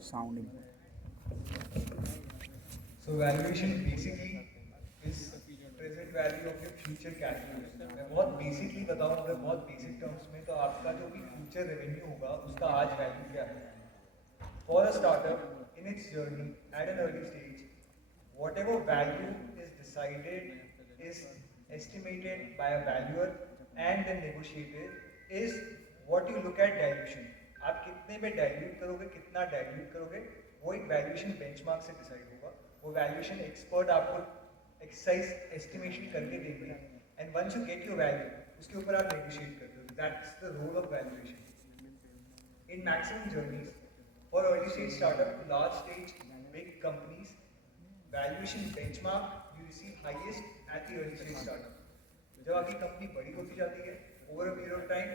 Sound. So valuation basically is present value of your future cash flows. मैं बहुत बेसिकली बताऊँ अगर बहुत बेसिक टर्म्स में तो आपका जो भी फ्यूचर रेवेन्यू होगा उसका आज वैल्यू क्या है. For a startup in its journey at an early stage, whatever value is decided is estimated by a valuer and then negotiated is what you look at dilution. आप कितने में डाइल्यूट करोगे कितना डाइल्यूट करोगे वो एक वैल्यूएशन बेंचमार्क से डिसाइड होगा. वो वैल्यूएशन एक्सपर्ट आपको एक्सरसाइज एस्टिमेशन करके देंगे and once you get your value उसके ऊपर आप नेगोशिएट करते हो. That's the role of valuation. In maximum journeys, for early stage startup to large stage big companies, valuation benchmark you receive highest at the early stage startup. जब आपकी कंपनी बड़ी होती जाती है, over a period of time,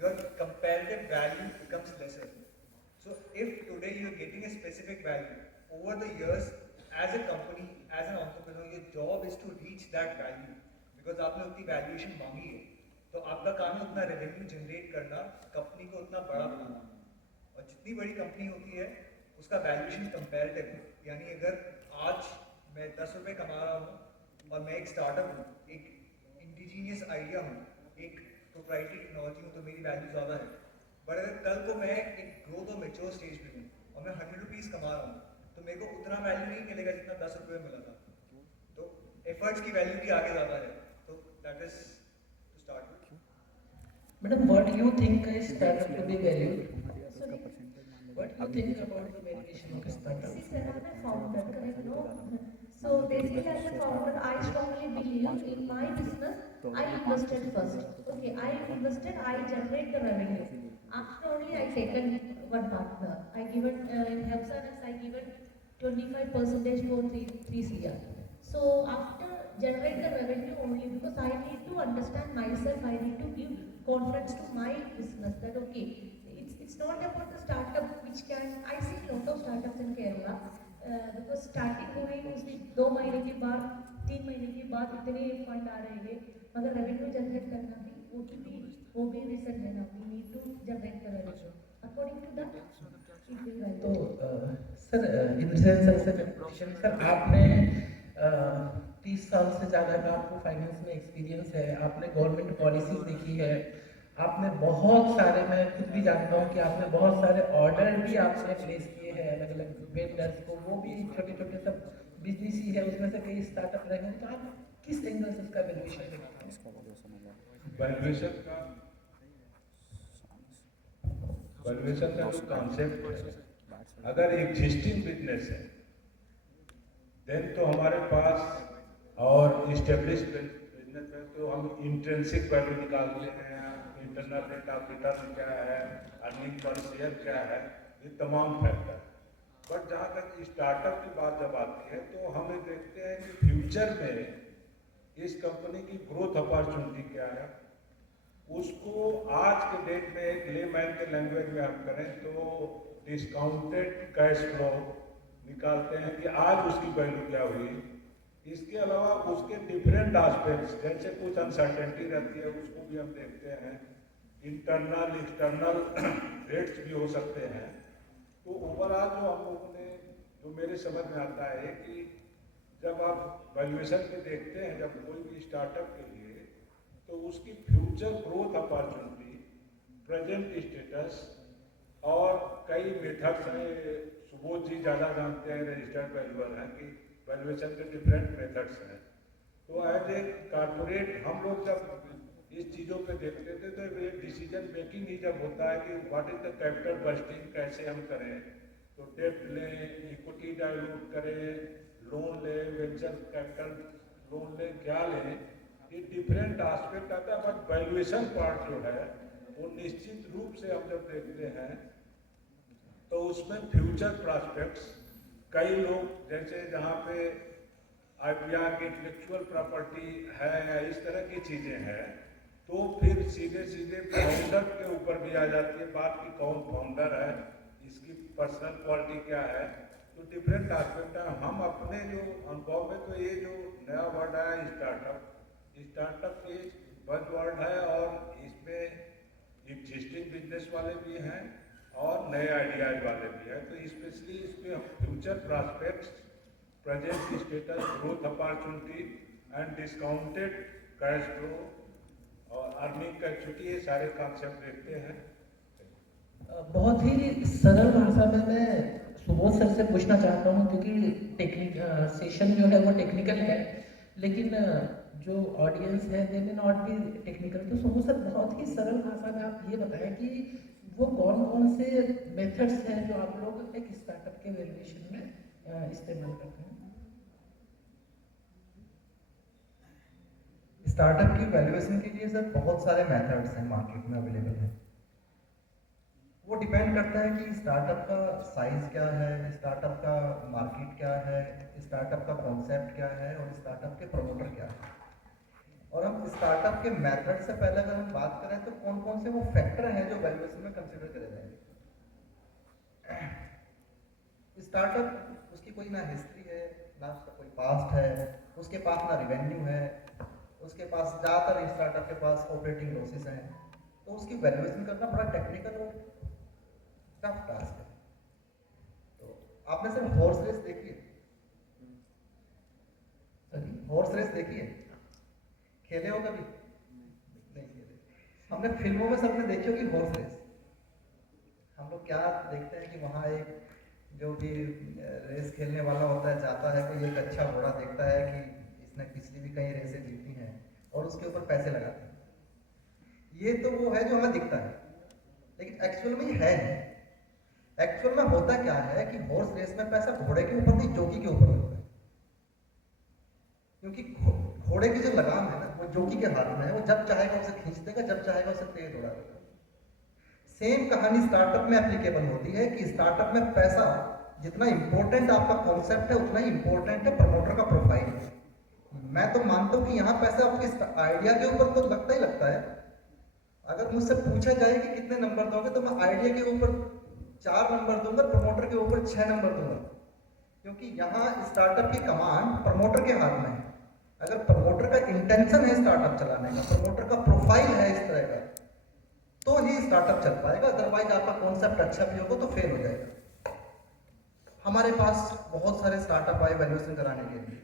your comparative value becomes lesser. So if today you are getting a specific value, over the years, as a company, as an entrepreneur, your job is to reach that value because आपने उतनी valuation मांगी है. तो आपका काम है उतना revenue generate करना, कंपनी को उतना बड़ा बनाना. और जितनी बड़ी कंपनी होती है उसका वैल्यूएशन कंपैरेटिव है. यानी अगर आज मैं 10 रुपये कमा रहा हूँ और मैं एक स्टार्टअप हूँ, एक इंडिजीनियस आइडिया हूँ, एक प्रोप्राइटरी टेक्नोलॉजी हूँ तो मेरी वैल्यू ज़्यादा है. बट अगर कल को मैं एक ग्रोथ और मेच्योर स्टेज पे हूँ और मैं 100 रुपीज़ कमा रहा हूँ तो मेरे को उतना वैल्यू नहीं मिलेगा जितना 10 रुपये मिला था. तो एफर्ट्स की वैल्यू भी आगे ज़्यादा है. तो that is to start with. Madam, what do you think is startup to be valued? Sorry. What do you think about the valuation of a startup? See, sir, I'm a founder, correct? No. So basically, as a founder, I strongly believe in my business. I invested first. Okay, I invested. I generate the revenue. After only I taken one partner. I given in Hepsanas, I given 25% for three CR. So after generate the revenue only because I need to understand myself. I need to give confidence to my business that okay, it's not about the startup which can. I see a lot of startups in Kerala because starting हो रही है उसकी 2 महीने के बाद 3 महीने के बाद इतने फंड आ रहे हैं मगर रेवेन्यू जनरेट करना भी वो भी रीजन है ना. We need to generate the revenue according to that it will तो value. Sir in sense sir आपने 30 साल से ज़्यादा का आपको फाइनेंस में एक्सपीरियंस है. आपने गवर्नमेंट पॉलिसीज देखी है. आपने बहुत सारे, मैं खुद भी जानता हूँ कि आपने बहुत सारे ऑर्डर भी आपने प्लेस किए हैं अलग अलग वेंडर्स को. वो भी छोटे छोटे सब बिजनेस ही है, उसमें से कई स्टार्टअप रहेंगे. तो आप किस एंगल से उसका वैल्यूएशन देखते हैं? इसका वैल्यूएशन वैल्यूएशन का जो कॉन्सेप्ट है, अगर एग्जिस्टिंग बिजनेस है देन तो हमारे पास और इस्टेब्लिश बिजनेस में तो हम इंट्रिंसिक वैल्यू निकालते हैं, इंटरनल रेट ऑफ रिटर्न क्या है, अर्निंग पर शेयर क्या है, ये तमाम फैक्टर. बट जहाँ तक स्टार्टअप की बात जब आती है तो हम ये देखते हैं कि फ्यूचर में इस कंपनी की ग्रोथ अपॉर्चुनिटी क्या है. उसको आज के डेट में एक लेमैन के लैंग्वेज में हम करें तो डिस्काउंटेड कैश फ्लो निकालते हैं कि आज उसकी वैल्यू क्या हुई. इसके अलावा उसके डिफरेंट एस्पेक्ट्स जैसे कुछ अनसर्टेनिटी रहती है उसको भी हम देखते हैं. इंटरनल एक्सटर्नल रेट्स भी हो सकते हैं. तो ओवरऑल जो हम लोगों ने जो मेरे समझ में आता है कि जब आप वैल्यूएशन पे देखते हैं जब कोई भी स्टार्टअप के लिए तो उसकी future growth opportunity, present status और कई मेथड्स हैं. सुबोध जी ज़्यादा जानते हैं, रजिस्टर्ड वैल्यूअर हैं, कि वैल्यूएशन के डिफरेंट मेथड्स हैं. तो एज ए कारपोरेट हम लोग जब इस चीज़ों पे देखते थे तो ये डिसीजन मेकिंग ही जब होता है कि what is the capital budgeting, कैसे हम करें. तो डेट लें, इक्विटी डाइल्यूट करें, लोन लें, वेंचर कैपिटल लोन लें, क्या लें, ये डिफरेंट एस्पेक्ट आता है. बट वैल्यूएशन पार्ट जो है वो निश्चित रूप से हम जब देखते हैं तो उसमें फ्यूचर प्रॉस्पेक्ट्स कई लोग जैसे जहाँ पे आईपीआर की इंटेलेक्चुअल प्रॉपर्टी है या इस तरह की चीज़ें हैं तो फिर सीधे सीधे फाउंडर के ऊपर भी आ जाती है बात कि कौन फाउंडर है, इसकी पर्सनल क्वालिटी क्या है. तो डिफरेंट एस्पेक्ट है. हम अपने जो अनुभव में तो ये जो नया वर्ड है स्टार्टअप एक बज वर्ड है और इसमें एग्जिस्टिंग बिजनेस वाले भी हैं और नए आइडियाज वाले भी हैं। तो स्पेशली इसमें हम future prospects, present status, growth opportunity and discounted cash flow और अर्निंग कैपेसिटी, ये सारे कॉन्सेप्ट देखते हैं। बहुत ही सरल भाषा में मैं सुबोध सर से पूछना चाहता हूँ, क्योंकि सेशन जो है वो टेक्निकल है, लेकिन जो ऑडियंस है दे में नॉट बी टेक्निकल। तो सुबोध सर, बहुत ही सरल भाषा में आप ये बताएं कि वो कौन कौन से मेथड्स हैं जो आप लोग एक स्टार्टअप के वैल्यूएशन में इस्तेमाल करते हैं। स्टार्टअप की वैल्यूएशन के लिए सर बहुत सारे मेथड्स हैं मार्केट में अवेलेबल हैं। वो डिपेंड करता है कि स्टार्टअप का साइज क्या है, स्टार्टअप का मार्केट क्या है, स्टार्टअप का कॉन्सेप्ट क्या है और स्टार्टअप के प्रमोटर क्या है। और हम स्टार्टअप के मेथड से पहले अगर हम बात करें तो कौन कौन से वो फैक्टर हैं जो वैल्यूएशन में कंसिडर करे जाएंगे। स्टार्टअप, उसकी कोई ना हिस्ट्री है, ना उसका कोई पास्ट है, उसके पास ना रिवेन्यू है, उसके पास ज़्यादातर स्टार्टअप के पास ऑपरेटिंग लॉसेस हैं, तो उसकी वैल्यूएशन करना बड़ा टेक्निकल और टफ टास्क है। तो आपने सर हॉर्स रेस देखी है? हॉर्स रेस देखी है? खेले हो कभी? नहीं खेले। हमने फिल्मों में सबने देखी होगी हॉर्स रेस। हम लोग क्या देखते हैं कि वहाँ एक जो भी रेस खेलने वाला होता है जाता है, कोई एक अच्छा घोड़ा देखता है कि इसने पिछली भी कई रेसें जीती हैं और उसके ऊपर पैसे लगाते हैं। ये तो वो है जो हमें दिखता है, लेकिन एक्चुअल में ये है नहीं। एक्चुअल में होता क्या है कि हॉर्स रेस में पैसा घोड़े के ऊपर नहीं, जोकी के ऊपर लगता है। क्योंकि घोड़े की जो लगाम है ना, वो जोकी के हाथ में है, वो जब चाहेगा उसे खींच देगा, जब चाहेगा उसे तेज उड़ा देगा। सेम कहानी स्टार्टअप में एप्लीकेबल होती है कि स्टार्टअप में पैसा जितना इंपॉर्टेंट आपका कॉन्सेप्ट है उतना ही इंपॉर्टेंट है प्रमोटर का प्रोफाइल। मैं तो मानता हूं कि यहाँ पैसा आपके आइडिया के ऊपर तो लगता ही लगता है। अगर मुझसे पूछा जाए कि कितने नंबर दोगे तो मैं आइडिया के ऊपर 4 नंबर दूंगा, प्रमोटर के ऊपर 6 नंबर दूंगा। क्योंकि यहाँ स्टार्टअप की कमान प्रमोटर के हाथ में है। अगर प्रमोटर का इंटेंशन है स्टार्टअप चलाने का, प्रमोटर का प्रोफाइल है इस तरह का, तो ही स्टार्टअप चल पाएगा। अदरवाइज आपका कॉन्सेप्ट अच्छा भी होगा तो फेल हो जाएगा। हमारे पास बहुत सारे स्टार्टअप आए वैल्यूएशन कराने के लिए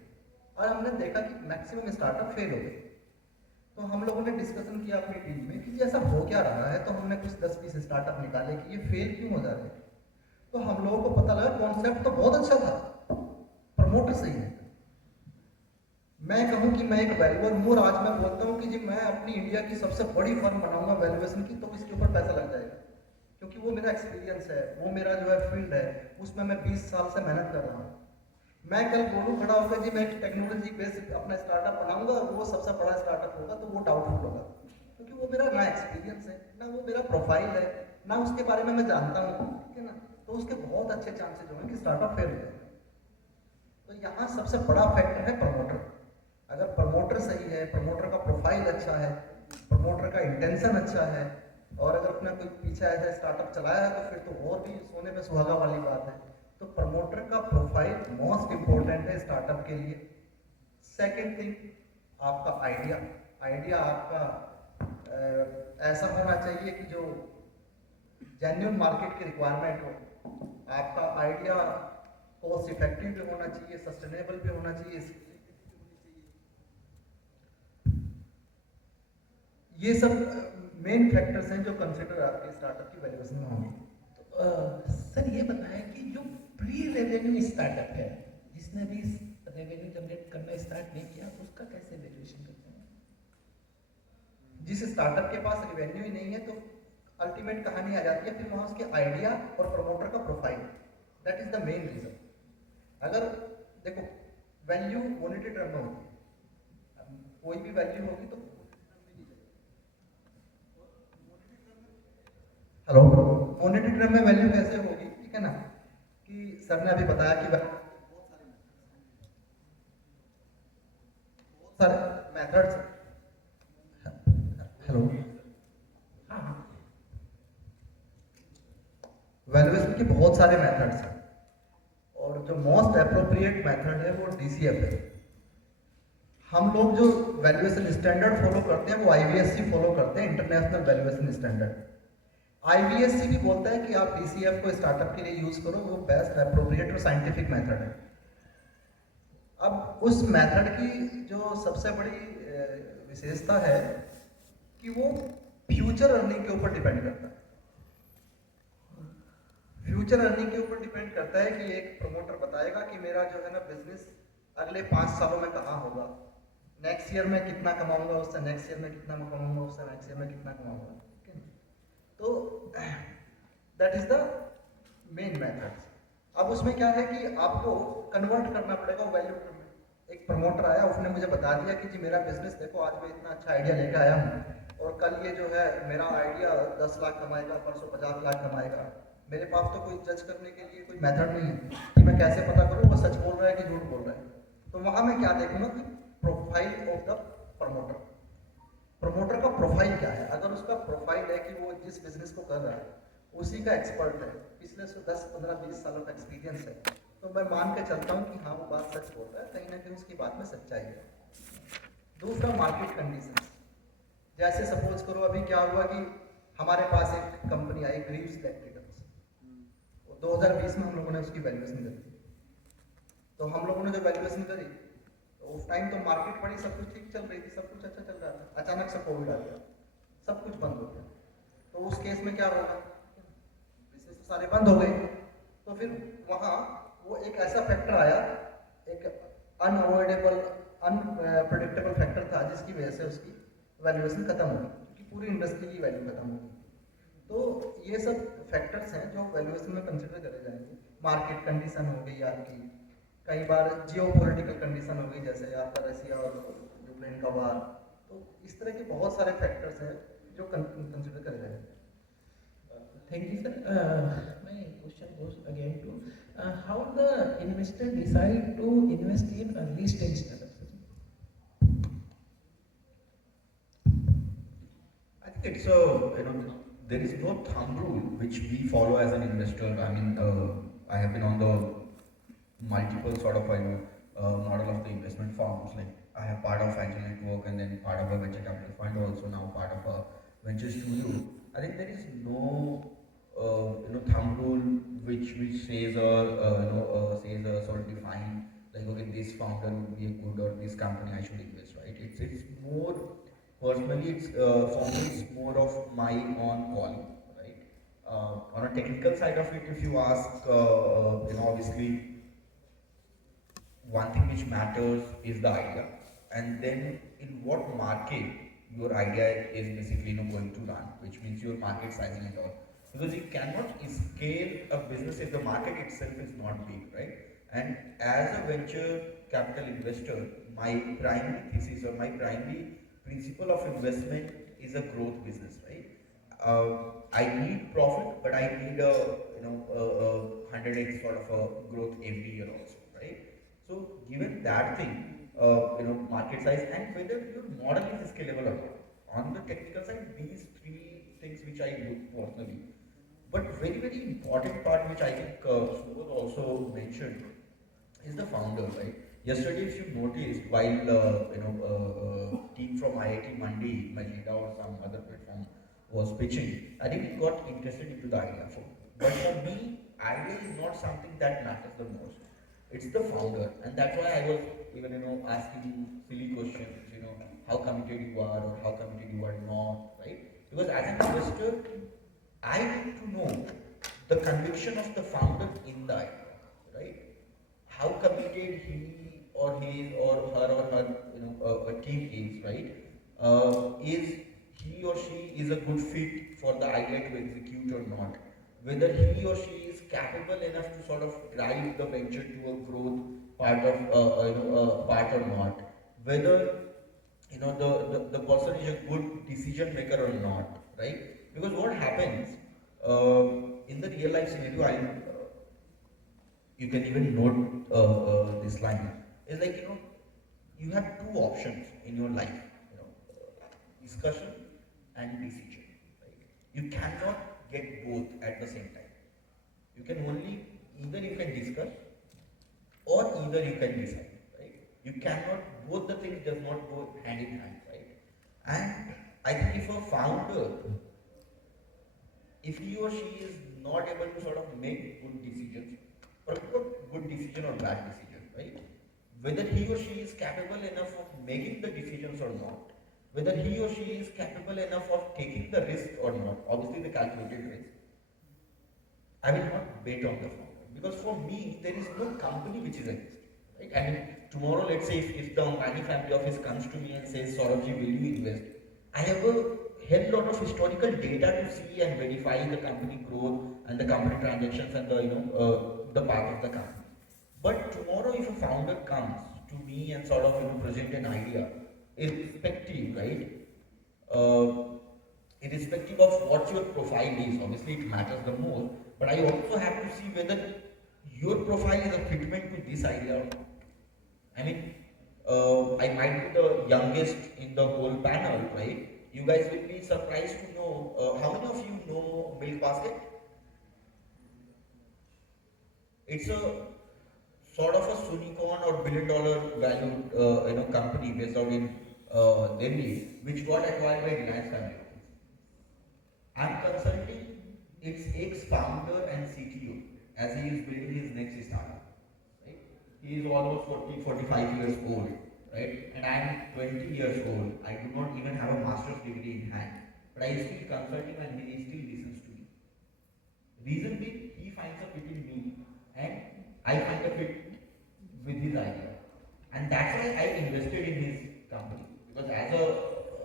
और हमने देखा कि मैक्सिमम स्टार्टअप फेल हो गए। तो हम लोगों ने डिस्कशन किया अपनी टीम में कि ऐसा हो क्या रहा है। तो हमने कुछ 10-20 स्टार्टअप निकाले कि ये फेल क्यों हो जा रहे हैं। तो हम लोगों को पता लगा कॉन्सेप्ट तो बहुत अच्छा था, प्रमोटर सही है। मैं कहूं कि मैं एक वैल्यूअर हूं और आज मैं बोलता हूं कि जी मैं अपनी इंडिया की सबसे बड़ी फर्म बनाऊंगा वैल्यूएशन की, तो इसके ऊपर पैसा लग जाएगा। क्योंकि वो मेरा एक्सपीरियंस है, वो मेरा जो है फील्ड है, उसमें मैं 20 साल से मेहनत कर रहा हूँ। मैं कल बोलूँ खड़ा होकर जी मैं एक टेक्नोलॉजी बेस्ड अपना स्टार्टअप बनाऊंगा और वो सबसे बड़ा स्टार्टअप होगा, तो वो डाउटफुल होगा। क्योंकि वो मेरा ना एक्सपीरियंस है, ना वो मेरा प्रोफाइल है, ना उसके बारे में मैं जानता हूँ, ठीक है ना। तो उसके बहुत अच्छे चांसेस होंगे कि स्टार्टअप फेल हो जाएगा। तो यहाँ सबसे बड़ा फैक्टर है प्रमोटर। अगर प्रमोटर सही है, प्रमोटर का प्रोफाइल अच्छा है, प्रमोटर का इंटेंशन अच्छा है, और अगर उसने कोई पीछे ऐसा स्टार्टअप चलाया है तो फिर तो और भी सोने पे सुहागा वाली बात है। तो प्रमोटर का प्रोफाइल मोस्ट इंपॉर्टेंट है स्टार्टअप के लिए। सेकेंड थिंग, आपका आइडिया। आइडिया आपका ऐसा होना चाहिए कि जो जेन्युइन मार्केट की रिक्वायरमेंट हो। आपका आइडिया कॉस्ट इफेक्टिव भी होना चाहिए, सस्टेनेबल भी होना चाहिए। ये सब मेन फैक्टर्स हैं जो कंसिडर आपके स्टार्टअप की वैल्यूएशन में होंगे। तो सर ये बताएं कि जो प्री रेवेन्यू स्टार्टअप है, जिसने भी रेवेन्यू जनरेट करना स्टार्ट नहीं किया, उसका कैसे वैल्यूएशन करते हैं? जिस स्टार्टअप के पास रेवेन्यू ही नहीं है तो अल्टीमेट कहानी आ जाती है फिर वहाँ उसके आइडिया और प्रमोटर का profile. That is the main reason. अगर देखो वैल्यू मॉनेटरी टर्म में होती है, कोई भी वैल्यू होगी तो हेलो, मॉनेटरी टर्म में वैल्यू कैसे होगी, ठीक है ना। कि सर ने अभी बताया कि बहुत सारे मेथड्स। हेलो, वैल्यूएशन के बहुत सारे मेथड्स हैं और जो मोस्ट अप्रोप्रिएट मेथड है वो DCF है। हम लोग जो वैल्यूएशन स्टैंडर्ड फॉलो करते हैं वो IVSC फॉलो करते हैं, इंटरनेशनल वैल्यूएशन स्टैंडर्ड। IVSC भी बोलता है कि आप DCF को स्टार्टअप के लिए यूज करो, वो बेस्ट एप्रोप्रिएट और साइंटिफिक मेथड है। अब उस मेथड की जो सबसे बड़ी विशेषता है कि वो फ्यूचर अर्निंग के ऊपर डिपेंड करता है। फ्यूचर अर्निंग के ऊपर डिपेंड करता है कि एक प्रमोटर बताएगा कि मेरा जो है ना बिजनेस अगले 5 सालों में कहाँ होगा, नेक्स्ट ईयर में कितना कमाऊंगा उससे, नेक्स्ट ईयर में कितना कमाऊंगा उससे, नेक्स्ट ईयर में कितना कमाऊंगा। ठीक है, तो that is the main method. अब उसमें क्या है कि आपको कन्वर्ट करना पड़ेगा वैल्यू में। एक प्रमोटर आया, उसने मुझे बता दिया कि जी मेरा बिजनेस देखो, आज मैं इतना अच्छा आइडिया लेके आया हूँ और कल ये जो है मेरा आइडिया 10 लाख कमाएगा, परसों 50 लाख कमाएगा। मेरे पास तो कोई जज करने के लिए कोई मेथड नहीं है कि मैं कैसे पता करूँ वो सच बोल रहा है कि झूठ बोल रहा है। तो वहां मैं क्या देखूंगा कि profile of the promoter, promoter का प्रोफाइल क्या है। अगर उसका प्रोफाइल है कि वो जिस बिजनेस को कर रहा है उसी का एक्सपर्ट है, पिछले 10, 15, 20 सालों का एक्सपीरियंस है, तो मैं मान के चलता हूँ कि हाँ वो बात सच बोल रहा है, कहीं ना कहीं उसकी बात में सच्चाई है। दूसरा मार्केट कंडीशन, जैसे सपोज करो अभी क्या हुआ कि हमारे पास एक कंपनी आई ग्रीव्स इलेक्ट्रिकल्स, 2020 में हम लोगों ने उसकी वैल्यूएशन करी। तो हम लोगों ने जो वैल्यूएशन करी तो उस टाइम तो मार्केट बड़ी सब कुछ ठीक चल रही थी, सब कुछ अच्छा चल रहा था, अचानक से कोविड आ गया, सब कुछ बंद हो गया। तो उस केस में क्या होगा, बिजनेस तो सारे बंद हो गए। तो फिर वहाँ वो एक ऐसा फैक्टर आया, एक अनअवॉइडेबल अनप्रेडिक्टेबल फैक्टर था जिसकी वजह से उसकी वैल्यूएशन खत्म हो गई, क्योंकि पूरी इंडस्ट्री की वैल्यू खत्म हो गई। तो ये सब फैक्टर्स हैं जो वैल्यूएशन में कंसिडर करे जाएंगे। मार्केट कंडीशन हो गई आपकी, कई बार जियो पॉलिटिकल कंडीशन हो गई, जैसे आपका रशिया और यूक्रेन का वार। तो इस तरह के बहुत सारे फैक्टर्स हैं जो कंसिडर करे जाएंगे। Thank you, sir. My question goes again to how the investor decide to invest in early stage startups? I think it's a, there is no thumb rule which we follow as an investor. I mean, I have been on the multiple sort of, model of the investment firms. Like I have part of Angel Network and then part of a venture capital fund, also now part of a venture studio. I think there is no, thumb rule which says says sort of define like, okay, this founder would be a good or this company I should invest, right? It's more personally, it's for me, it's more of my own call, right? On a technical side of it, if you ask, obviously, one thing which matters is the idea, and then in what market your idea is basically going to run, which means your market sizing and all. Because you cannot scale a business if the market itself is not big, right? And as a venture capital investor, my primary thesis or my primary principle of investment is a growth business, right? I need profit, but I need a 100x sort of a growth every year also, right? So given that thing, market size and whether your model is scalable or not. On the technical side, these three things which I look personally. But very, very important part which I think Subodh also mentioned is the founder, right? Yesterday, if you noticed, while team from IIT Mandi, Majida or some other platform was pitching, I think he got interested into the idea. But for me, idea is not something that matters the most. It's the founder, and that's why I was even asking silly questions. How committed you are or how committed you are not, right? Because as an investor, I need to know the conviction of the founder in the idea, right? How committed he or his or her a team is, right? Is he or she is a good fit for the idea to execute or not? Whether he or she is capable enough to sort of drive the venture to a growth part or not? Whether the person is a good decision maker or not, right? Because what happens in the real life scenario, you can even note this line is like you have two options in your life, discussion and decision, right? You cannot get both at the same time. You can only either you can discuss or either you can decide, right? You cannot, both the things does not go hand in hand, right? And I think if a founder if he or she is not able to sort of make good decisions, or good decision or bad decision, right? Whether he or she is capable enough of making the decisions or not, whether he or she is capable enough of taking the risk or not, obviously the calculated risk, I will not bet on the founder. Because for me, there is no company which is existing. Right? I mean, tomorrow, let's say, if the Ambani family office comes to me and says, Saurabhji, will you invest? I have a hell lot of historical data to see and verify the company growth and the company transactions and the path of the company. But tomorrow, if a founder comes to me and sort of present an idea, irrespective, right? Uh, Irrespective of what your profile is, obviously it matters the most, but I also have to see whether your profile is a fitment to this idea or not. I mean, I might be the youngest in the whole panel, right? You guys will be surprised to know how many of you know Milk Basket? It's a sort of a unicorn or billion-dollar value company based out in Delhi, which got acquired by Reliance Family. I'm consulting its ex-founder and CTO as he is building his next startup. Right? He is almost 40, 45 years old, right? And I'm 20 years old. I do not even have a master's degree in hand. But I still consult him and he still listens to me. Reason being, he finds a fit in me and I find a fit with his idea. And that's why I invested in his company. Because as a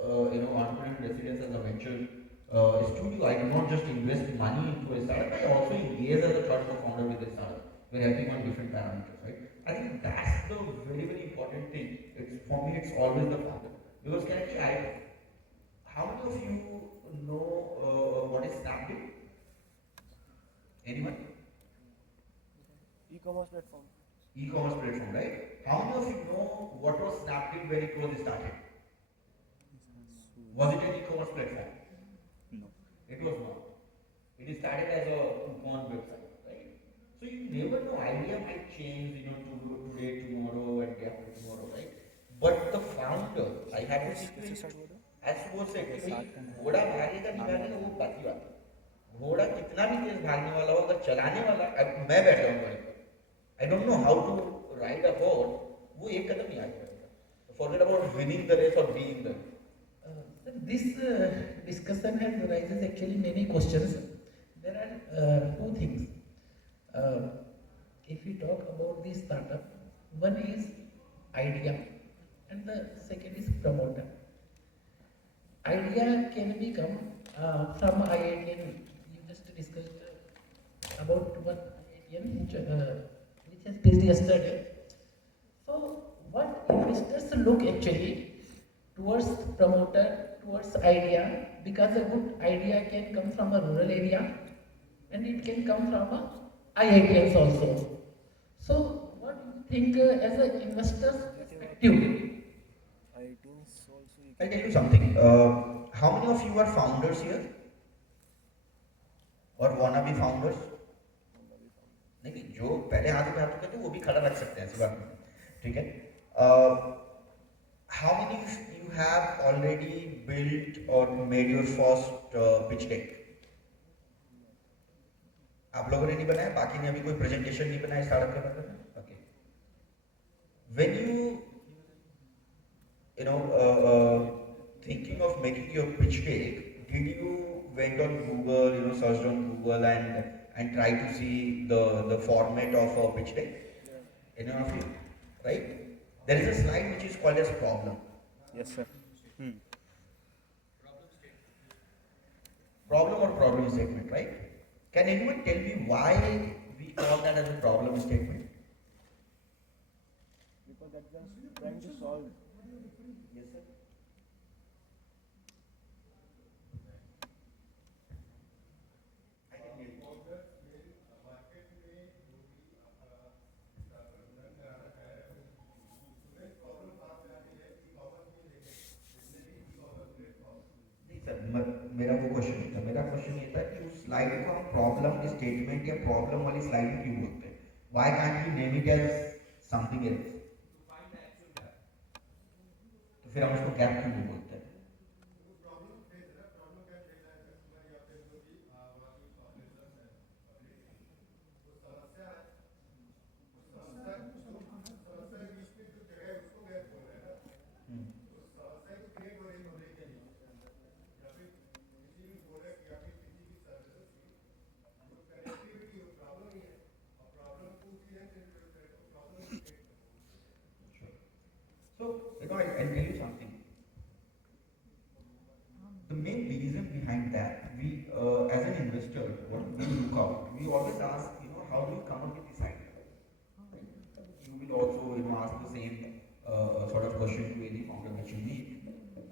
entrepreneur in residence, as a venture studio, I do not just invest money into a startup, I also engage as a third co-founder with a startup. We're helping on different parameters, right? I think that's the very, very important thing. It's for me, it's always the founder. Because currently, how many of you know what is Snapdeal? Anyone? E-commerce platform. E-commerce platform, right? How many of you know what was Snapdeal when it was started? Was it an e-commerce platform? No. It was not. It started as a coupon website, right? So you never know. Idea might change, today, tomorrow, and day after tomorrow, right? But the founder, I have to see as was said, कि भाई घोड़ा भागेगा नहीं भागेगा वो बात की बात है. घोड़ा कितना भी तेज भागने वाला हो, अगर चलाने वाला, अब मैं बैठ जाऊँ गाड़ी पर, I don't know how to ride a horse, वो एक कदम नहीं आगे बढ़ेगा. Forget about winning the race or being the race. This discussion has raises actually many questions. There are two things. If we talk about the startup, one is idea and the second is promoter. Idea can become from IITian. You just discussed about one IITian which has built yesterday. So what investors look actually towards promoter, towards idea, because a good idea can come from a rural area and it can come from a IITians also. So what do you think as an investor's perspective? I'll tell you something. How many of you are founders here? Or wanna be founders? नहीं, जो पहले हाथ उठा चुके थे वो भी खड़ा रख सकते हैं, ऐसी बात नहीं, ठीक है? How many of you have already built or made your first pitch deck? आप लोगों ने नहीं बनाया, बाकी ने अभी कोई प्रेजेंटेशन नहीं बनाया स्टार्टअप के बारे में? Okay. When you thinking of making your pitch deck, did you went on Google, searched on Google and try to see the format of a pitch deck? Any of you, right? There is a slide which is called as problem. Yes, sir. Problem or problem statement, right? Can anyone tell me why we call that as a problem statement? Because that is trying to solve. Yes, sir. I can hear you. नहीं सर, मेरा वो क्वेश्चन नहीं था. मेरा क्वेश्चन ये था कि उस स्लाइड को हम प्रॉब्लम स्टेटमेंट या प्रॉब्लम वाली स्लाइड क्यों बोलते हैं? Why can't we name it as something else? तो फिर हम उसको गैप क्यों नहीं बोलते हैं?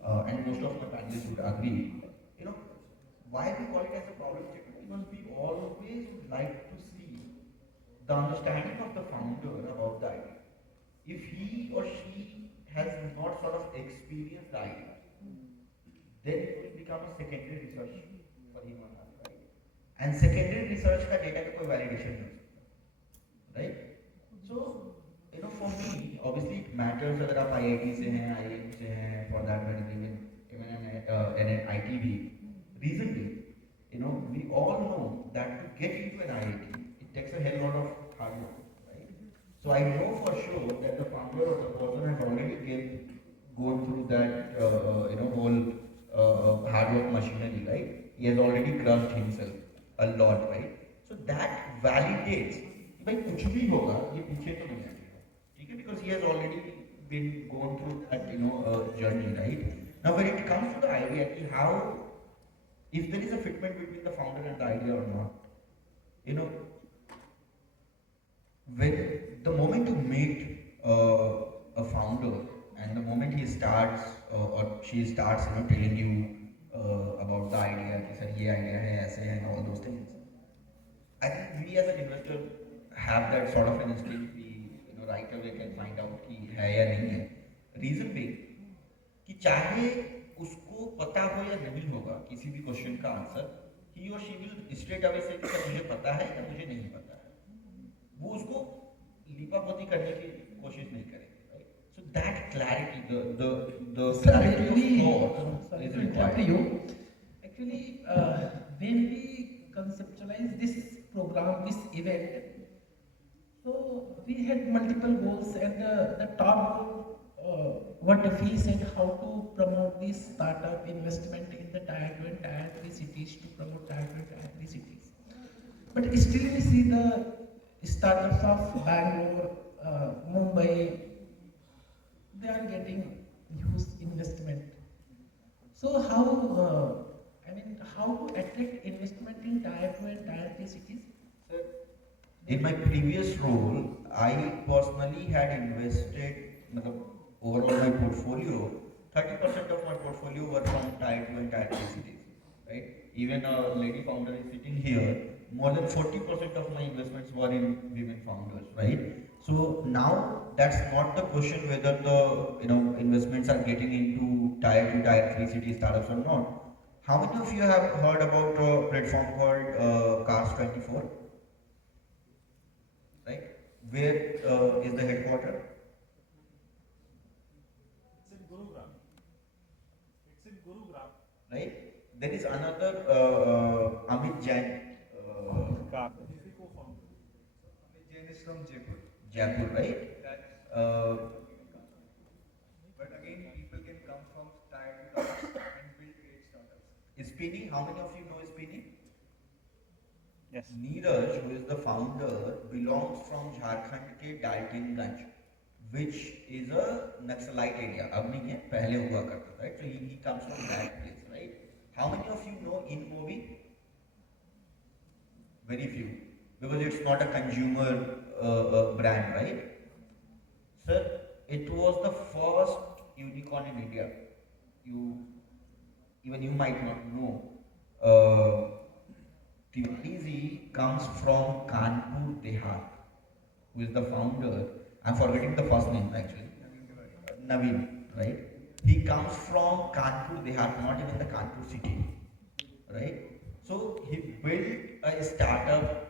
and most of my panelists would agree, you know, why we call it as a problem statement? Because we always would like to see the understanding of the founder about the idea. If he or she has not sort of experienced the idea, then it will become a secondary research for him or her, right? And secondary research का data का कोई validation नहीं हो सकता, right? So, you know, for me, obviously it matters अगर आप IIT से हैं, IIM से हैं, for that matter even an ITB. Reason being, you know, we all know that to get into an IIT, it takes a hell lot of hard work, right? So I know for sure that the founder or the person has already gone through that, whole hard work machinery, right? He has already crushed himself a lot, right? So that validates कि भाई कुछ भी होगा ये पीछे तो नहीं हटेगा, ठीक है? Because he has already been gone through that, journey, right? Now when it comes to the idea कि how, if there is a fitment between the founder and the idea or not, you know, when the moment you meet a founder and the moment he starts or she starts, telling you about the idea, कि सर ये idea है ऐसे है and all those things, I think we as an investor have that sort of an instinct. We right away can find out कि है या नहीं है. Reason being कि चाहे उसको पता हो या नहीं होगा किसी भी क्वेश्चन का answer, he or she will straight away say कि सर मुझे पता है या मुझे नहीं पता है. वो उसको लीपापोती करने की कोशिश नहीं करेंगे, right? So that clarity, the clarity of thought is required. Actually, when we conceptualize this program, this event, so we had multiple goals, and the top goal, what we said, how to promote this startup investment in the Tier 2 and Tier 3 cities, to promote Tier 2 and Tier 3 cities. But still we see the startups of Bangalore, Mumbai, they are getting huge investment. So how, how to attract investment in Tier 2 and Tier 3 cities? Sir, in my previous role, I personally had invested, overall my portfolio, 30% of my portfolio were from Tier 2 and Tier 3 cities, right? Even a lady founder is sitting here, more than 40% of my investments were in women founders, right? So now that's not the question whether the investments are getting into Tier 2, Tier 3 city startups or not. How many of you have heard about a platform called Cars24? Right? Where is the headquarters? It's in Gurugram. It's in Gurugram. Right? There is another Amit Jain. Car. He's the co-founder. Amit Jain is from Jaipur. Jaipur, right? That's, but again, people can come from Tier 2 towns and build great startups. Spinny, how many of you know Spinny? Yes. Neeraj, who is the founder, belongs from Jharkhand ke Daltonganj, which is a Naxalite area. अब नहीं है, पहले हुआ करता था, right? So he comes from that place, right? How many of you know InMobi? Very few, because it's not a consumer brand, right? Sir, it was the first unicorn in India. Even you might not know. Tiwari comes from Kanpur Dehat, who is the founder. I'm forgetting the first name actually. Naveen, right? He comes from Kanpur Dehat, not even the Kanpur city, right? So he built a startup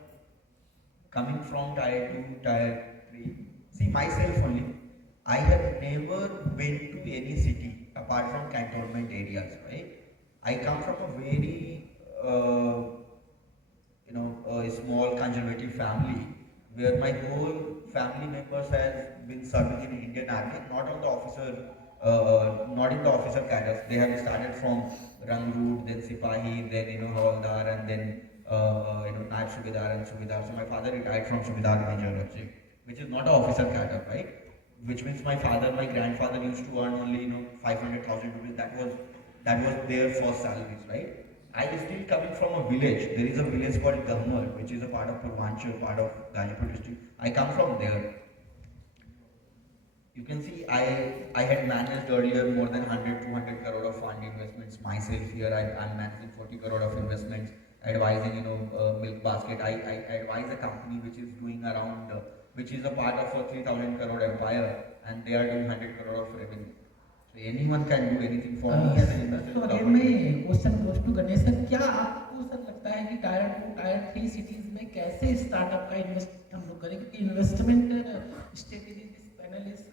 coming from Tier 2, Tier 3. See, myself only, I have never been to any city apart from cantonment areas, right? I come from a very a small conservative family where my whole family members has been serving in Indian Army, not on the officer, not in the officer cadres. They have started from Rangroot, then Sipahi, then Havaldar, and then Naib Subedar and Subedar. So my father retired from Subedar Major actually, which is not an officer cadre, right? Which means my grandfather used to earn only 500,000 rupees. That was their first salaries, right? I is still coming from a village. There is a village called Gahmar, which is a part of Purvanchal, part of Gazipur district. I come from there. You can see I had managed earlier more than 100-200 crore of fund investments myself. Here I'm managing 40 crore of investments, advising Milk Basket. I advise a company which is doing around which is a part of a 3,000 crore empire, and they are doing 100 crore of revenue. So anyone can do anything. For me as an investor, तो it's again opportunity. मैं question goes to Ganesh sir, क्या आपको सर लगता है कि टायर 2 tier 3 सिटीज में कैसे स्टार्टअप का इन्वेस्ट हम लोग करें, क्योंकि investment strategy this panel is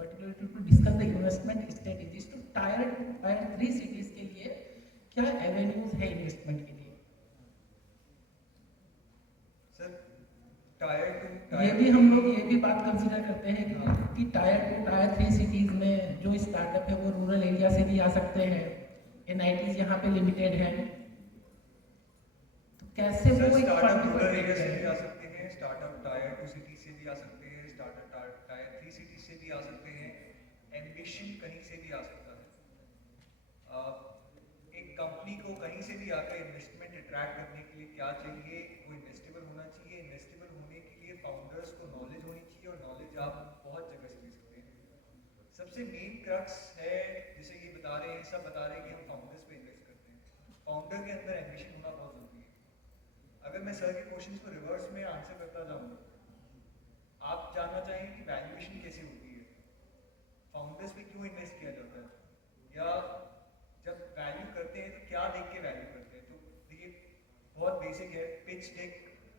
particularly to discuss the investment strategies to tier 2 tier 3 cities के लिए क्या एवेन्यूज है इन्वेस्टमेंट के लिए? सर टायर टू ये भी हम लोग ये भी बात कंसीडर करते हैं कि टायर 2 टायर 3 सिटीज में जो स्टार्टअप है वो रूरल एरिया से भी आ सकते हैं, एनआईटीज यहाँ पे लिमिटेड हैं, तो कैसे सर वो एक स्टार्टअप फंड रूरल एरिया से भी आ सकते हैं, स्टार्टअप टायर 2 सिटी से भी आ सकते हैं, स्टार्टअप टायर 3 सिटी से भी आ सकते हैं, एम्बिशन कहीं से भी आ सकता है। एक कंपनी को कहीं से भी आकर इन्वेस्टमेंट अट्रैक्ट करने के लिए क्या चाहिए, वो इन्वेस्टेबल होना चाहिए। इन्वेस्टेबल होने के लिए फाउंडर्स को नॉलेज होनी चाहिए, और नॉलेज आप बहुत जगह से ले सकते हैं। सबसे मेन क्रक्स है, जैसे ये बता रहे हैं, सब बता रहे हैं कि हम फाउंडर्स पे इन्वेस्ट करते हैं। फाउंडर के अंदर एम्बिशन होना बहुत जरूरी है। अगर मैं सर के क्वेश्चंस को रिवर्स में आंसर करता जाऊँ, आप जानना चाहेंगे कि वैल्यूएशन कैसे होती है, फाउंडर्स पे क्यों इन्वेस्ट किया जाता है, या जब वैल्यू करते हैं तो क्या देख के वैल्यू करते हैं। तो देखिए बहुत बेसिक है, पिच डेक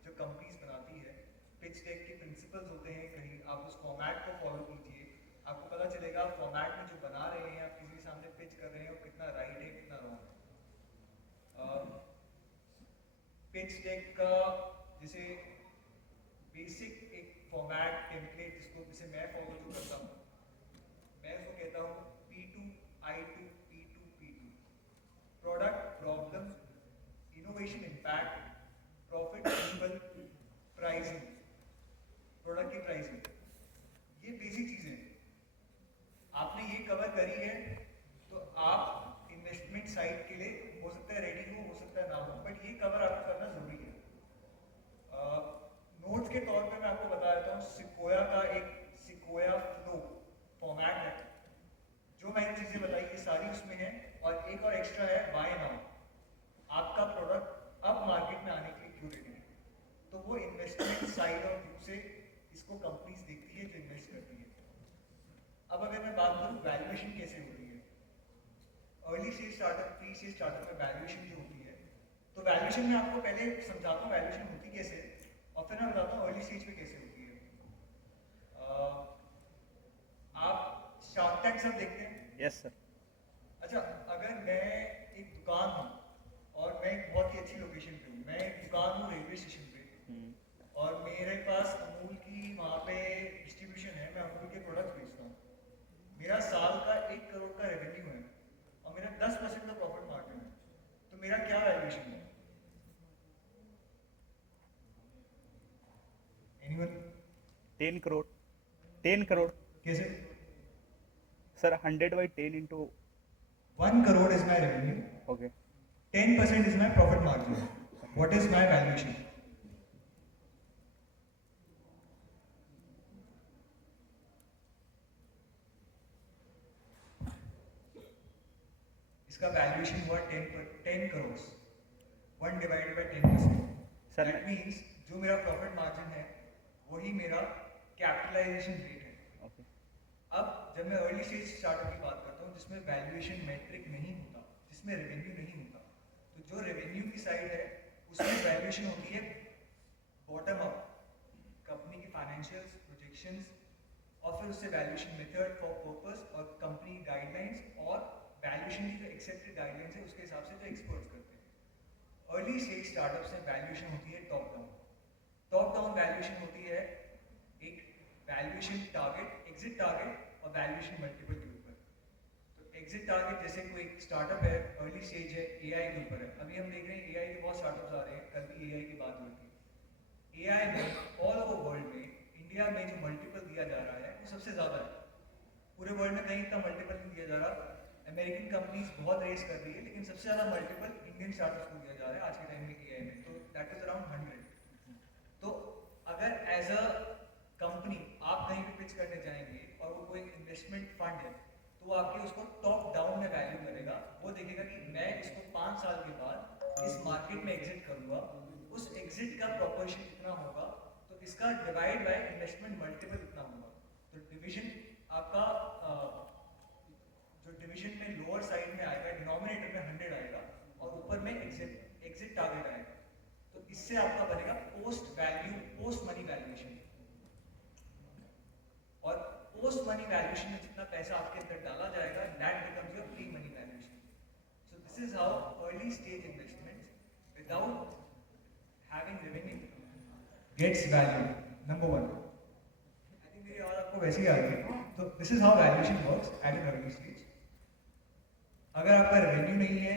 जो कंपनीज बनाती है, पिच डेक के प्रिंसिपल्स होते हैं, कहीं आप उस फॉर्मेट को फॉलो कीजिए, आपको पता चलेगा फॉर्मेट में जो बना रहे हैं, आप किसी के सामने पिच कर रहे हैं, वो कितना राइट है कितना रॉन्ग है। पिच डेक का जैसे बेसिक एक फॉर्मेट टेम्पलेट जिसे मैं फॉलो जो करता हूँ, मैं उसको कहता हूँ P2I2 P2 product, problem, innovation, impact, profit, people, pricing. Product की प्राइसिंग, ये बेसिक चीजें हैं। आपने ये कवर करी है तो आप इन्वेस्टमेंट साइड के लिए हो सकता है रेडी हो सकता है ना हो, बट ये कवर आपको करना जरूरी है। नोट्स के तौर पे मैं आपको बता देता हूँ, सिक्वोया का एक सिक्वोया फ्लो फॉर्मेट है, जो मैंने चीजें बताई ये सारी उसमें है, और एक और एक्स्ट्रा है बाय नाउ। आपका प्रोडक्ट अब मार्केट में आने के लिए क्यों रेडी है, तो वो इन्वेस्टमेंट साइड और व्यू से इसको कंपनीज देखती है जो इन्वेस्ट करती है। अब अगर मैं बात करूँ वैल्यूएशन कैसे होती है, early stage startup, pre stage startup में वैल्यूएशन जो होती है, तो वैल्यूएशन में आपको पहले समझाता हूँ वैल्यूएशन होती कैसे, और फिर मैं बताता हूँ अर्ली स्टेज पे कैसे होती है। आप शार्क टैंक सब देखते हैं? Yes sir. अच्छा, अगर मैं एक दुकान हूँ और मैं एक बहुत ही अच्छी लोकेशन पे हूँ, मैं एक दुकान हूँ रेलवे स्टेशन पे, और मेरे पास अमूल की वहाँ पे डिस्ट्रीब्यूशन है, मैं अमूल के प्रोडक्ट्स बेचता हूँ, मेरा साल का 1 करोड़ का रेवेन्यू है और मेरा 10% का प्रॉफिट मार्जिन है, तो मेरा क्या वैल्यूएशन है? एनीवन? 10 करोड़। 10 करोड़ कैसे? सर 100/10 into 1 crore is my revenue, okay 10% is my profit margin, what is my valuation? इसका वैल्यूएशन हुआ 10 करोड़, 1 divided by 10%। Sir that means जो मेरा प्रॉफिट मार्जिन है वही मेरा कैपिटलाइजेशन रेट है। ओके अब जब मैं अर्ली स्टेज स्टार्टअप की बात करता हूँ जिसमें वैल्यूएशन मैट्रिक नहीं होता, जिसमें रेवेन्यू नहीं होता, तो जो रेवेन्यू की साइड है उसमें वैल्यूएशन होती है बॉटम अप, कंपनी की फाइनेंशियल्स, प्रोजेक्शंस, और फिर उससे वैल्यूएशन मेथड फॉर पर्पस और कंपनी गाइडलाइंस, और वैल्यूएशन की जो एक्सेप्टेड गाइडलाइंस है उसके हिसाब से जो एक्सपर्ट्स करते हैं। अर्ली स्टेज स्टार्टअप से वैल्यूएशन होती है top down. Top down valuation होती है एक वैल्यूएशन टारगेट, एग्जिट टारगेट और वैल्यूएशन मल्टीपल के ऊपर। तो एग्जिट टारगेट जैसे कोई स्टार्टअप है, अर्ली स्टेज है, एआई के ऊपर है, अभी हम देख रहे हैं एआई के बहुत स्टार्टअप्स आ रहे हैं, कल भी एआई की बात हुई थी। एआई में ऑल ओवर वर्ल्ड में इंडिया में जो मल्टीपल दिया जा रहा है वो सबसे ज़्यादा है। पूरे वर्ल्ड में कहीं इतना मल्टीपल नहीं दिया जा रहा। अमेरिकन कंपनीज बहुत रेस कर रही है, लेकिन सबसे ज़्यादा मल्टीपल इंडियन स्टार्टअप्स को दिया जा रहा है आज के टाइम में एआई में, तो दैट इज अराउंड 100। तो अगर एज अ कंपनी आप कहीं पे पिच करने जाएंगे और वो कोई इन्वेस्टमेंट फंड है तो वो आपके उसको टॉप डाउन में वैल्यू करेगा। वो देखेगा कि मैं इसको 5 साल के बाद इस मार्केट में एग्जिट करूंगा, उस एग्जिट का प्रोपोर्शन कितना होगा, तो इसका डिवाइड बाय इन्वेस्टमेंट मल्टीपल कितना होगा। तो डिवीजन आपका जो डिवीजन में लोअर साइड में आएगा, डिनोमिनेटर में 100 आएगा और ऊपर में एग्जिट टारगेट आएगा। तो इससे आपका बनेगा पोस्ट मनी वैल्यूएशन। और पोस्ट मनी वैल्यूएशन में जितना पैसा आपके अंदर डाला जाएगा, that becomes your pre money valuation. So this is how early stage investments without having revenue gets value. Number 1, I think मेरी और आपको वैसे ही आ गई। तो this is how valuation works at an early stage. अगर आपका रेवेन्यू नहीं है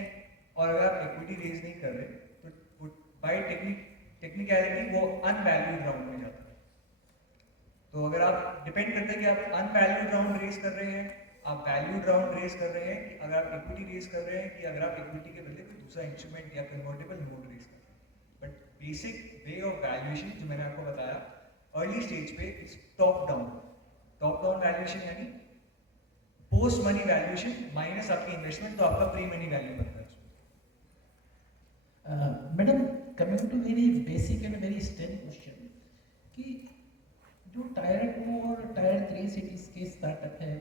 और अगर आप इक्विटी रेज नहीं कर रहे तो बाय टेक्निकलिटी वो अनवैल्यूड राउंड में जाता है। तो अगर आप डिपेंड करते हैं कि आप अनवैल्यूड राउंड रेज कर रहे हैं, आप वैल्यूड राउंड रेज कर रहे हैं, कि अगर आप इक्विटी रेज कर रहे हैं, कि अगर आप इक्विटी के बदले कोई दूसरा इंस्ट्रूमेंट या कन्वर्टेबल नोट रेज कर रहे हैं। But basic way of valuation जो मैंने आपको बताया अर्ली स्टेज पे इट्स टॉप डाउन वैल्यूएशन, यानी पोस्ट मनी वैल्यूएशन माइनस आपकी इन्वेस्टमेंट, तो आपका प्री मनी वैल्यू बनता है। Madam, coming to very basic and very standard question कि जो टायर 2 और टायर 3 सिटीज़ के स्टार्टअप है,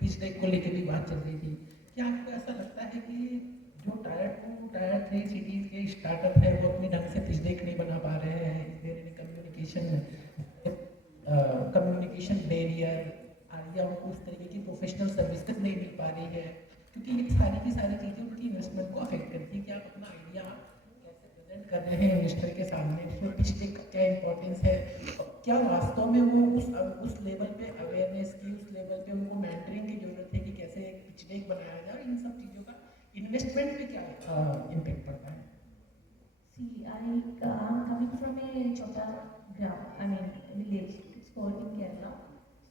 पिच डेक को लेकर भी बात चल रही थी, क्या आपको ऐसा लगता है कि जो टायर 2 टायर 3 सिटीज़ के स्टार्टअप है वो अपनी ढंग से पिच डेक नहीं बना पा रहे हैं? Is there any communication barrier, या उनको उस तरीके की प्रोफेशनल सर्विसेज नहीं मिल पा रही है? क्योंकि ये सारी की सारी चीज़ें उनकी इन्वेस्टमेंट को अफेक्ट करती है। कि आप अपना आइडिया कैसे प्रेजेंट कर रहे हैं इन्वेस्टर के सामने, उसमें पिच डेक का क्या इंपॉर्टेंस है, क्या वास्तव में वो उस लेवल पे अवेयरनेस की, उस लेवल पे उनको मेंटरिंग की जरूरत है कि कैसे एक पिच डेक बनाया जाए, इन सब चीज़ों का इन्वेस्टमेंट पे क्या इम्पैक्ट पड़ता है? See, I'm coming from a chota village. It's called in Kerala.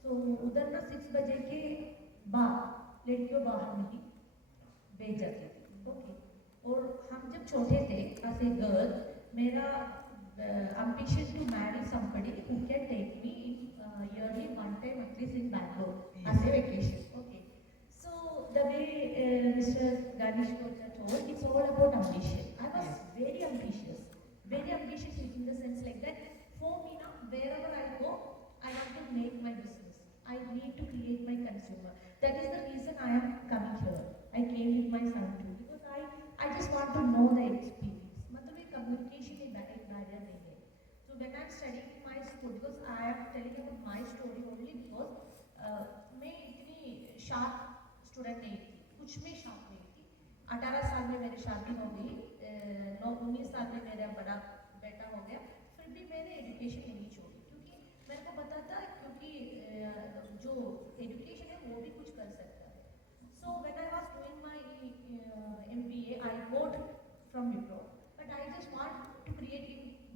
So उधर ना 6 बजे के बाद लड़कियों बाहर नहीं भेज जाती थी। ओके, और हम जब छोटे थे एज ए गर्ल, मेरा ambition to marry somebody who can take me in yearly one time at least in Bangalore as a vacation. Okay, so the way Mr. Ganesh Kocha told, it's all about ambition. I was very ambitious in the sense like that. For me now, wherever I go, I have to make my business. I need to create my consumer. That is the reason I am coming here. I came with my son too because I just want to know the experience. मतलब ये communication एक barrier नहीं है. So when I'm studying in my school, because I am telling about my story only because मैं इतनी sharp student नहीं थी, कुछ में sharp नहीं थी। 18 साल में मेरी शादी हो गई, 19 साल में मेरा बड़ा बेटा हो गया, फिर भी मैंने एजुकेशन नहीं छोड़ी क्योंकि मेरे को पता था क्योंकि जो एजुकेशन है वो भी कुछ कर सकता है। So when I was doing my MBA, I got from Wipro, but I just want to create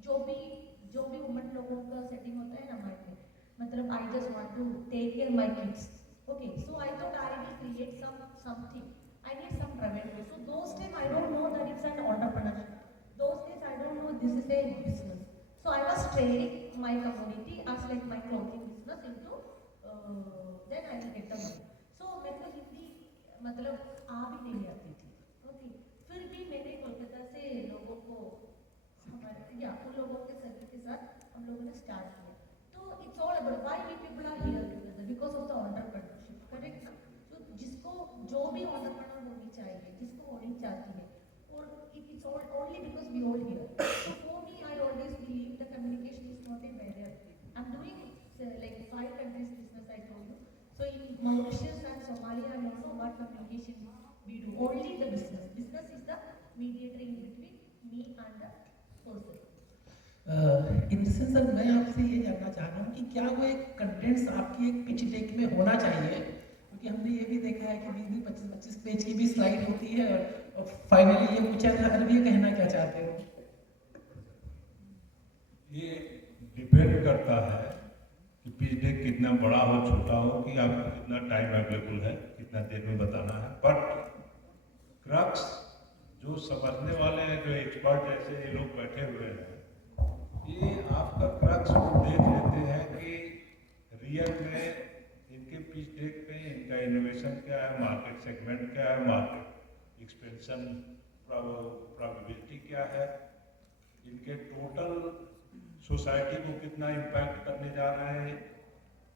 जो भी वुमन लोगों का सेटिंग होता है ना माइंड में, मतलब I just want to take care my kids. Okay, so I thought I will create something, I need some revenue. So those days I don't know that it's an entrepreneurship. Those days I don't know this is a business. So I was trading my commodity as like my clothing business into then I will get the money. So मेरे को हिंदी मतलब आ भी नहीं आती थी। ओके, फिर भी मैंने कोलकाता से लोगों को हमारे उन लोगों के सर्विस के साथ हम लोगों ने स्टार्ट किया। तो it's all about why we people are here together because of the entrepreneurship, correct ना? जिसको जो भी एंटरप्रेन्योर होनी चाहिए, जिसको होनी चाहती है, और it's only because we all here. So for me I always believe the communication is not a barrier. I am doing like 5 countries business I told you. So in Mauritius and Somalia I also what communication we do, only the business is the mediator in between me and the person. इन सर मैं आपसे ये जानना चाह रहा हूँ कि क्या वो एक कंटेंट्स आपकी एक पिच डेक में होना चाहिए? क्योंकि हमने ये भी देखा है कि 20-25 पेज की भी स्लाइड होती है और फाइनली ये पूछा था, अरब ये कहना क्या चाहते हो? ये डिपेंड करता है कि पिच डेक कितना बड़ा हो, छोटा हो, कि आपको कितना टाइम अवेलेबल है, कितना देर में बताना है। बट क्रक्स जो समझने वाले हैं, जो एक्सपर्ट जैसे ये लोग बैठे हुए हैं, ये आपका क्रक्स को देख लेते हैं कि रियल में इनके पिच डेक पे सेगमेंट क्या है, मार्केट एक्सपेंशन प्रोबेबिलिटी क्या है, इनके टोटल सोसाइटी को कितना इम्पैक्ट करने जा रहे हैं,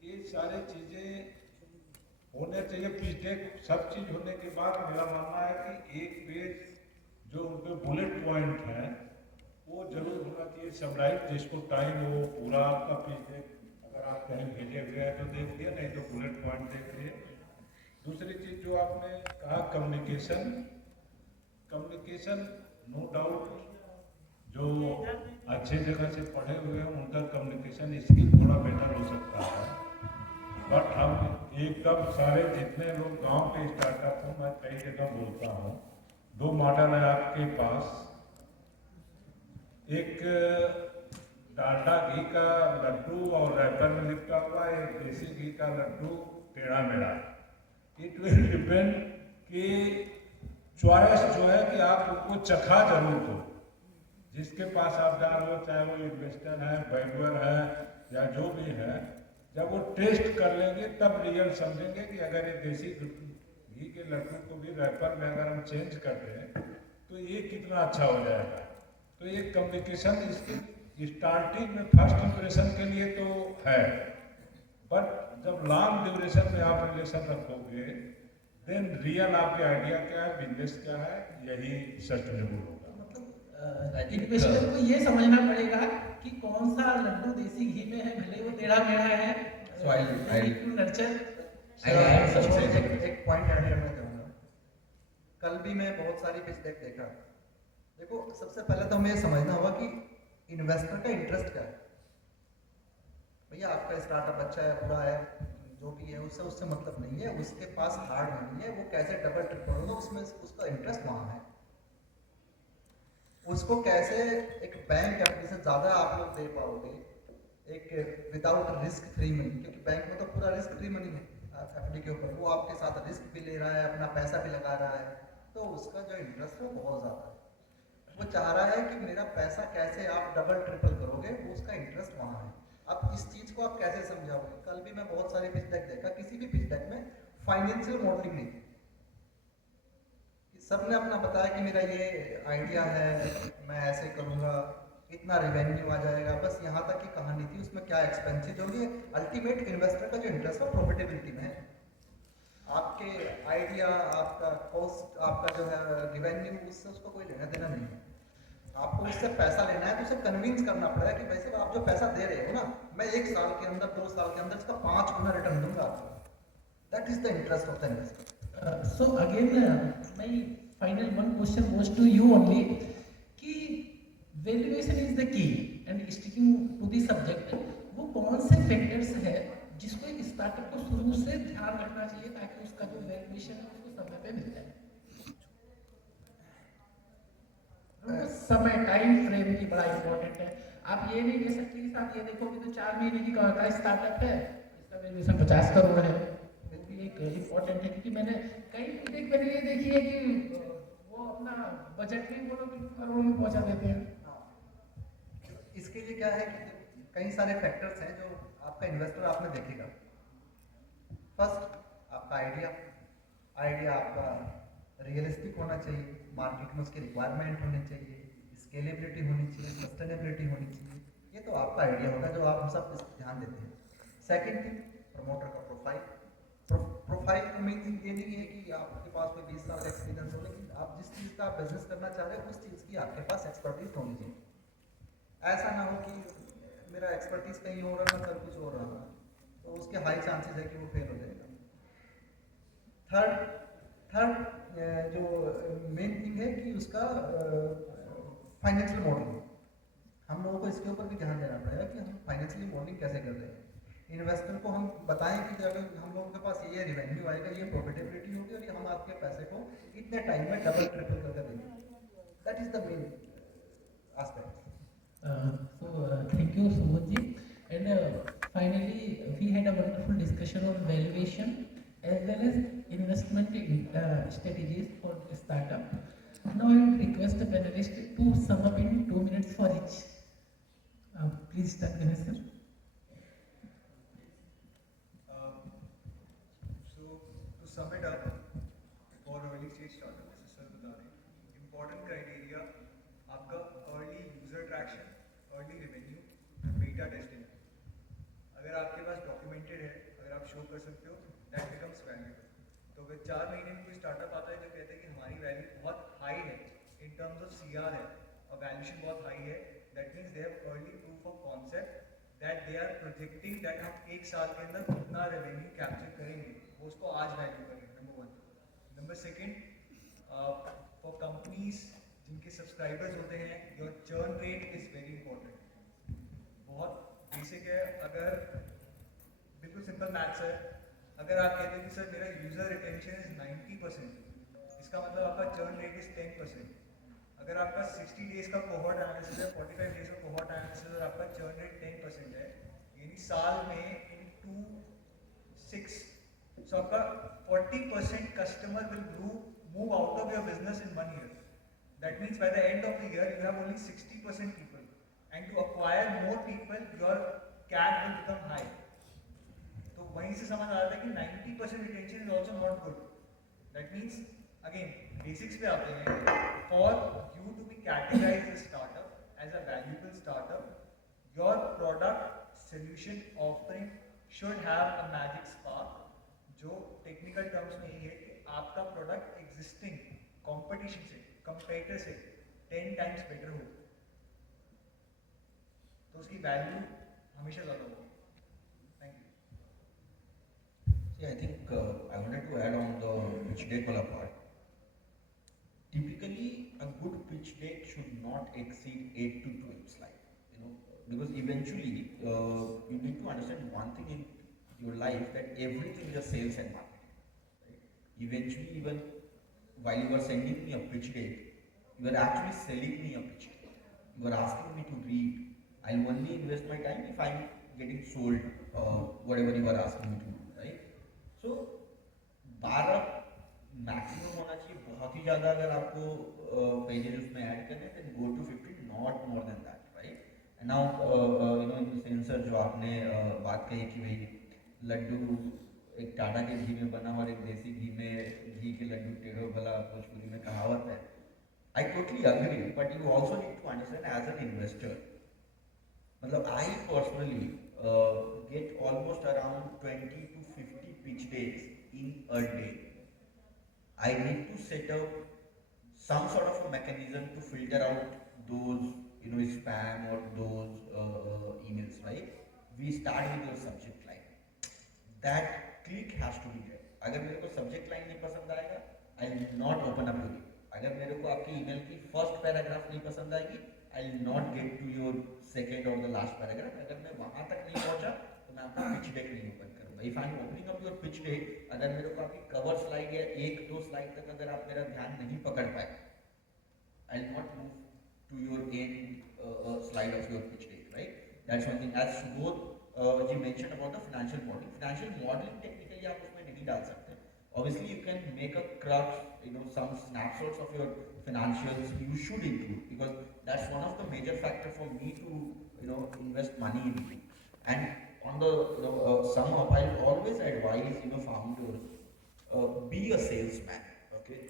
ये सारी चीज़ें होने चाहिए। पिच डेक सब चीज़ होने के बाद मेरा मानना है कि एक पेज जो उनके बुलेट पॉइंट हैं वो जरूर होना चाहिए समराइज, जिसको टाइम हो पूरा आपका पिच डेक अगर आप कहीं भेजे हुए हैं तो देख लिए, नहीं तो बुलेट पॉइंट देख लिए। दूसरी चीज़ जो आपने कहा कम्युनिकेशन नो डाउट जो अच्छे जगह से पढ़े हुए हैं उनका कम्युनिकेशन स्किल थोड़ा बेटर हो सकता है, बट हम एकदम सारे जितने लोग गांव के स्टार्टअप हो, मैं कई जगह बोलता हूँ, दो मॉडल है आपके पास। एक डालडा घी का लड्डू और रैपर में लिपटा हुआ, एक देसी घी का लड्डू टेढ़ा मेढ़ा। इट विल डिपेंड कि चॉइस जो है कि आप उनको चखा जरूर दो, जिसके पास आप जा रहे हो, चाहे वो इन्वेस्टर है, वैल्यूअर है या जो भी है, जब वो टेस्ट कर लेंगे तब रियल समझेंगे कि अगर ये देसी घी के लड्डू को भी रैपर में अगर हम चेंज कर दें तो ये कितना अच्छा हो जाएगा। तो ये कम्युनिकेशन इसके स्टार्टिंग में फर्स्ट इंप्रेशन के लिए तो है, बट जब लॉन्ग ड्यूरेशन में आप रिलेशन रखोगे देन रियल आपके आइडिया क्या है, बिजनेस क्या है, यही सस्टेनेबल होगा। इन्वेस्टर को ये समझना पड़ेगा कि कौन सा लड्डू देसी घी में है, भले वो टेढ़ा मेढ़ा है। So I'll नर्चर सबसे एक पॉइंट ऐड करना चाहूँगा। कल भी मैं बहुत सारी पिच डेक देखा। देखो, सबसे पहले तो हमें ये समझना होगा कि इन्वेस्टर का इंटरेस्ट क्या है। भैया आपका स्टार्टअप अच्छा है बुरा है जो भी है उससे मतलब नहीं है, उसके पास हार्ड मनी है, वो कैसे डबल ट्रिपल होगा उसमें उसका इंटरेस्ट वहाँ है। उसको कैसे एक बैंक एप्लीकेशन ज़्यादा आप लोग दे पाओगे एक विदाउट रिस्क फ्री मनी, क्योंकि बैंक में तो पूरा रिस्क फ्री मनी है एफडी के ऊपर, वो आपके साथ रिस्क भी ले रहा है, अपना पैसा भी लगा रहा है, तो उसका जो इंटरेस्ट है वो बहुत ज़्यादा है। वो चाह रहा है कि मेरा पैसा कैसे आप डबल ट्रिपल करोगे, वो उसका इंटरेस्ट वहाँ है। अब इस चीज़ को आप कैसे समझाओगे? कल भी मैं बहुत सारे पिच डेक देखा, किसी भी पिच डेक में फाइनेंशियल मॉडलिंग नहीं, सबने अपना बताया कि मेरा ये आइडिया है, मैं ऐसे करूँगा, इतना रेवेन्यू आ जाएगा, बस यहाँ तक की कहानी थी। उसमें क्या एक्सपेंसेस होंगे, अल्टीमेट इन्वेस्टर का जो इंटरेस्ट है प्रॉफिटेबिलिटी में है। आपके आइडिया, आपका कॉस्ट, आपका जो है रेवेन्यू, उससे उसको कोई लेना देना नहीं है। आपको उससे पैसा लेना है तो उसे कन्विंस करना पड़ेगा कि वैसे आप जो पैसा दे रहे हो ना, मैं 1 साल के अंदर 2 साल के अंदर इसका 5 गुना रिटर्न दूंगा आपको। That is the interest of the investor. So again, my final one question goes to you only कि valuation is the key and sticking to the subject, वो कौन से फैक्टर्स है जिसको एक स्टार्टअप को शुरू से ध्यान रखना चाहिए ताकि उसका जो वैल्यूएशन है उसको समय पे मिल जाए? समय, टाइम फ्रेम की बड़ा इंपॉर्टेंट है। आप ये नहीं कह सकते कि साहब ये देखो कि तो 4 महीने की का स्टार्टअप है, इसका वैल्यूएशन 50 करोड़ है। एक इम्पोर्टेंट है क्योंकि मैंने कई प्रोजेक्ट मैंने ये देखी है कि वो अपना बजट भी बोलो कि करोड़ में पहुंचा देते हैं। इसके लिए क्या है कि कई सारे फैक्टर्स हैं जो आपका इन्वेस्टर आपने देखेगा। फर्स्ट, आपका आइडिया आपका रियलिस्टिक होना चाहिए, मार्केट में उसकी रिक्वायरमेंट होनी चाहिए, स्केलेबिलिटी होनी चाहिए, सस्टेनेबिलिटी होनी चाहिए। ये तो आपका आइडिया होगा जो आप सब इस ध्यान देते हैं। सेकेंड थिंग, प्रमोटर का प्रोफाइल। प्रोफाइल मीनिंग ये नहीं है कि आपके पास कोई 20 साल का एक्सपीरियंस हो, लेकिन आप जिस चीज़ का आप बिजनेस करना चाह रहे हो उस चीज़ की आपके पास एक्सपर्टीज होनी चाहिए। ऐसा ना हो कि मेरा एक्सपर्टीज कहीं और रहा, सब कुछ हो रहा, तो उसके हाई चांसेस है कि वो फेल हो जाएगा। थर्ड जो मेन थिंग है कि उसका फाइनेंशियल मॉडलिंग। हम लोगों को इसके ऊपर भी ध्यान देना पड़ेगा कि हम फाइनेंशियली मॉडलिंग कैसे कर रहे हैं। इन्वेस्टर को हम बताएं कि अगर हम लोगों के पास ये रिवेन्यू आएगा, ये प्रॉफिटेबिलिटी होगी और ये हम आपके पैसे को इतने टाइम में डबल ट्रिपल करके देंगे। That is the main aspect. So thank you Subodh ji, and finally we had a wonderful discussion on valuation as well as investment strategies for startup. Now I will request the panelists to sum up in 2 minutes for each. Please start, Ganesh sir. So to sum it up, startup जैसे सर बता रहे हैं, important criteria आपका early user traction, early revenue, beta testing. अगर आपके पास डॉक्यूमेंटेड है, अगर आप शो कर सकते हो, दैट बिकम्स वैल्यूएबल। तो अगर 4 महीने में कोई स्टार्टअप आता है जो कहते हैं कि हमारी वैल्यू बहुत हाई है इन टर्म्स ऑफ सीआर है और वैल्यूएशन बहुत हाई है, that means they have early proof of concept that they are projecting that हम 1 साल के अंदर उतना रेवेन्यू कैप्चर करेंगे, वो उसको आज वैल्यू करेंगे। नंबर 1। नंबर सेकेंड, फॉर कंपनीज जिनके सब्सक्राइबर्स होते हैं, your churn rate is very important. बहुत बेसिक है, अगर बिल्कुल सिंपल मैथ्स है, अगर आप कहते हैं कि सर मेरा यूजर रिटेंशन इज 90%, इसका मतलब आपका चर्न रेट इज 10%। अगर आपका 60 डेज का कोहॉर्ट एनालिसिस है, 45 डेज का कोहॉर्ट एनालिसिस और आपका चर्न रेट 10% है, यानी साल में इनटू 6, सो आपका 40% customer will move out of your business in 1 year। That means by the end of the year you have only 60% people, and to acquire more people your CAC will become high। तो वहीं से समझ आ रहा था कि 90% retention is also not good। That means again basics पे आते हैं, for you to be categorized as startup as a valuable startup, your product solution offering should have a magic spark, जो टेक्निकल टर्म्स में ये है कि आपका product existing competition से, कंपेटिटर से 10 टाइम्स बेटर हो, तो उसकी वैल्यू हमेशा ज़्यादा होगी। Thank you. See, I think I wanted to add on the pitch deck wala part. Typically, a good pitch deck should not exceed 8 to 12 slides. You know, because eventually you need to understand one thing in your life, that everything is a sales and marketing. Right? Eventually, even while you are sending me a pitch deck, you are actually selling me a pitch deck. You are asking me to read. I'll only invest my time if I'm getting sold whatever you are asking me to do, right? So 12 मैक्सिमम होना चाहिए, बहुत ही ज़्यादा अगर आपको पेजेस उसमें ऐड करने हैं, then go to 15, not more than that, right? And now you know, in the sense जो आपने बात कही कि भाई लड्डू एक टाटा के घी में बना और एक देसी घी में घी के लड्डू टेढ़ो भला भोजपुरी में कहावत है। I totally agree, but you also need to understand as an investor, मतलब I personally get almost around 20 to 50 pitch decks in a day. I need to set up some sort of a mechanism to filter out those, you know, spam or those emails, right? We start with your subject line. That click has to be there. अगर मेरे को subject line नहीं पसंद आएगा, I will not open up your email. अगर मेरे को आपकी email की first paragraph नहीं पसंद आएगी, I will not get to your second or the last paragraph. अगर मैं वहाँ तक नहीं पहुँचा, तो मैं आपका pitch deck नहीं open करूँगा। If I am opening up your pitch deck, अगर मेरे को आपकी cover slide या 1-2 slide तक अगर आप मेरा ध्यान नहीं पकड़ पाए, I will not move to your end slide of your pitch deck, right? That's one thing. As Subodh ji mentioned about the financial modeling. Financial modeling technically आप उसमें नहीं डाल सकते. Obviously, you can make a crux, you know, some snapshots of your financials. You should include, because that's one of the major factors for me to, you know, invest money in it. And on the, you know, sum up, I always advise, you know, founders, be a salesman. Okay,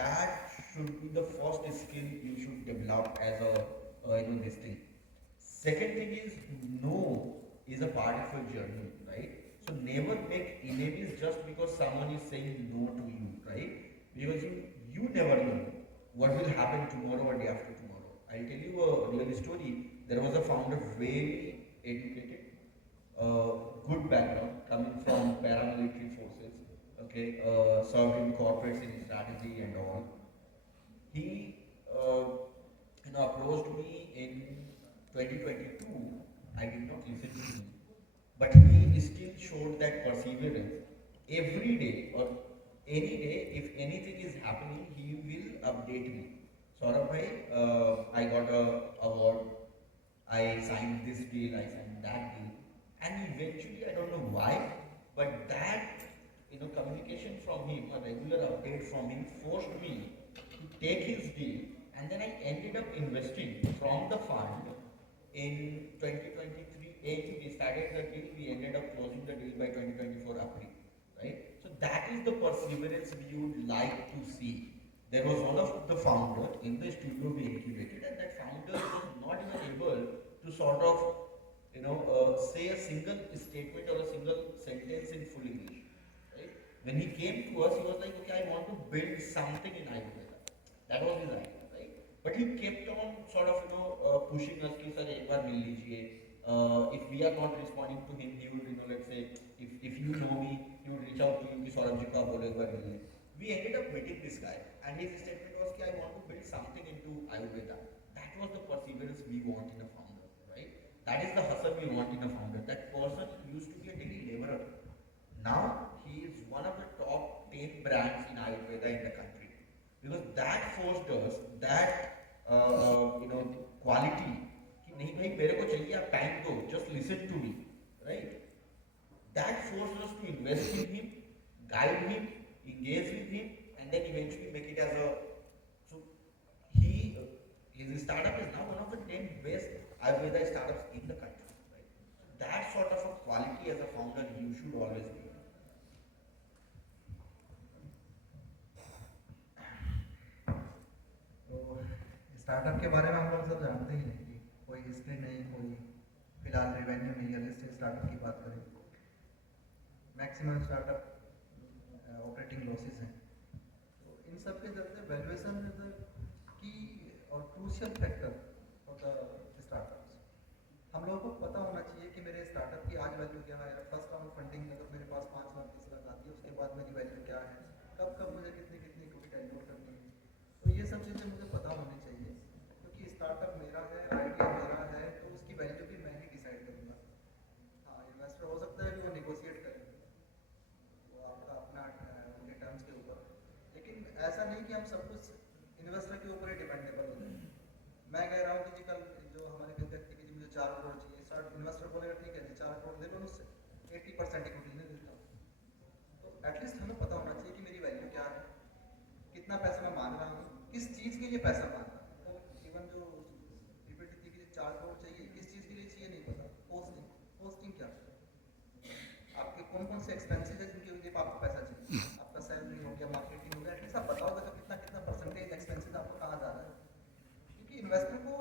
that should be the first skill you should develop as a, you know, this thing. Second thing is, no is a part of your journey, right? So never make enemies just because someone is saying no to you, right? Because you never know what will happen tomorrow or day after tomorrow. I'll tell you a real story. There was a founder, very educated, good background, coming from paramilitary forces, okay, served in corporates in strategy and all. He you know, approached me in 2022. I did not listen to him, but he still showed that perseverance. Every day or any day, if anything is happening, he will update me. Saurabh bhai, I got a award, I signed this deal, I signed that deal, and eventually, I don't know why, but that, you know, communication from him, a regular update from him, forced me to take his deal, and then I ended up investing from the fund. In 2023 we started the deal, we ended up closing the deal by 2024 April, right? So that is the perseverance we would like to see. there was one of the founder in the studio we incubated, and that founder was not even able to sort of, say a single statement or a single sentence in full English. Right? When he came to us, he was like, okay, I want to build something in Ayurveda. That was his idea, right? But he kept on sort of, pushing us to sir, ek baar mil lijiye. If we are not responding to him, he would, let's say, if you know me, he would reach out to you, ki Saurabh ji ko aap bolo ek baar milne. We ended up meeting this guy, and his statement was, ki I want to build something into Ayurveda. That was the perseverance we want in a founder, right? That is the hustle we want in a founder. That person used to be a daily laborer. Now he is one of the top 10 brands in Ayurveda in the country. Because that forced us, that quality, कि नहीं भाई मेरे को चाहिए आप time दो, just listen to me, right? That forced us to invest in him, guide him, engage with him, and then eventually make it as a. So his startup is now one of the 10 best Ayurveda startups in the country, right? So that sort of a quality as a founder you should always be. तो स्टार्टअप के बारे में हम लोग सब जानते ही हैं कि कोई हिस्ट्री नहीं, कोई फिलहाल रेवेन्यू नहीं है। लिस्ट स्टार्टअप की बात करें, मैक्सिमम स्टार्टअप ऑपरेटिंग लॉसेस हैं। तो इन सब के चलते वैल्यूएशन इज द की और crucial factor for the startups. हम लोगों को पता होना चाहिए कि मेरे स्टार्टअप की आज वैल्यू क्या है। फर्स्ट राउंड फंडिंग में अगर मेरे पास 5 लाख 10 लाख आती है, उसके बाद मेरी वैल्यू क्या है, कब कब मुझे कितनी कितनी कैलकुलेट करनी है। तो ये सब चीज़ें मुझे पता होनी चाहिए, क्योंकि स्टार्टअप मेरा है, आइडिया मेरा है, तो उसकी वैल्यू भी मैं ही डिसाइड करूँगा। हाँ, इन्वेस्टर हो सकता है कि वो निगोशिएट करे, वो आपका अपना उनके टर्म्स के ऊपर, लेकिन ऐसा नहीं कि हम सब कुछ इन्वेस्टर के ऊपर ही डिपेंडेबल हो जाए। मैं कह रहा हूँ कि जी कल जो हमारे व्यक्ति की मुझे 4 करोड़ चाहिए, स्टार्ट इन्वेस्टर बोलेगा ठीक है जी 4 करोड़ ले लो मुझसे, 80% इक्विटी ले लेता हूँ। तो एटलीस्ट हमें पता होना चाहिए कि मेरी वैल्यू क्या है, कितना पैसा मैं मांग रहा हूँ, किस चीज़ के लिए पैसा मांग रहा हूँ। तो इवन जो पीपीटी थी कि 4 करोड़ चाहिए, किस चीज़ के लिए चाहिए नहीं पता। पोस्टिंग क्या है, आपके कौन कौन से एक्सपेंसेस है जिनके लिए आपको पैसा चाहिए, आपका सैलरी हो गया, मार्केटिंग हो गया, एटलीस्ट आप बताओगे तो कितना कितना परसेंटेज एक्सपेंसेस आपको कहाँ जा रहा है। क्योंकि इन्वेस्टर को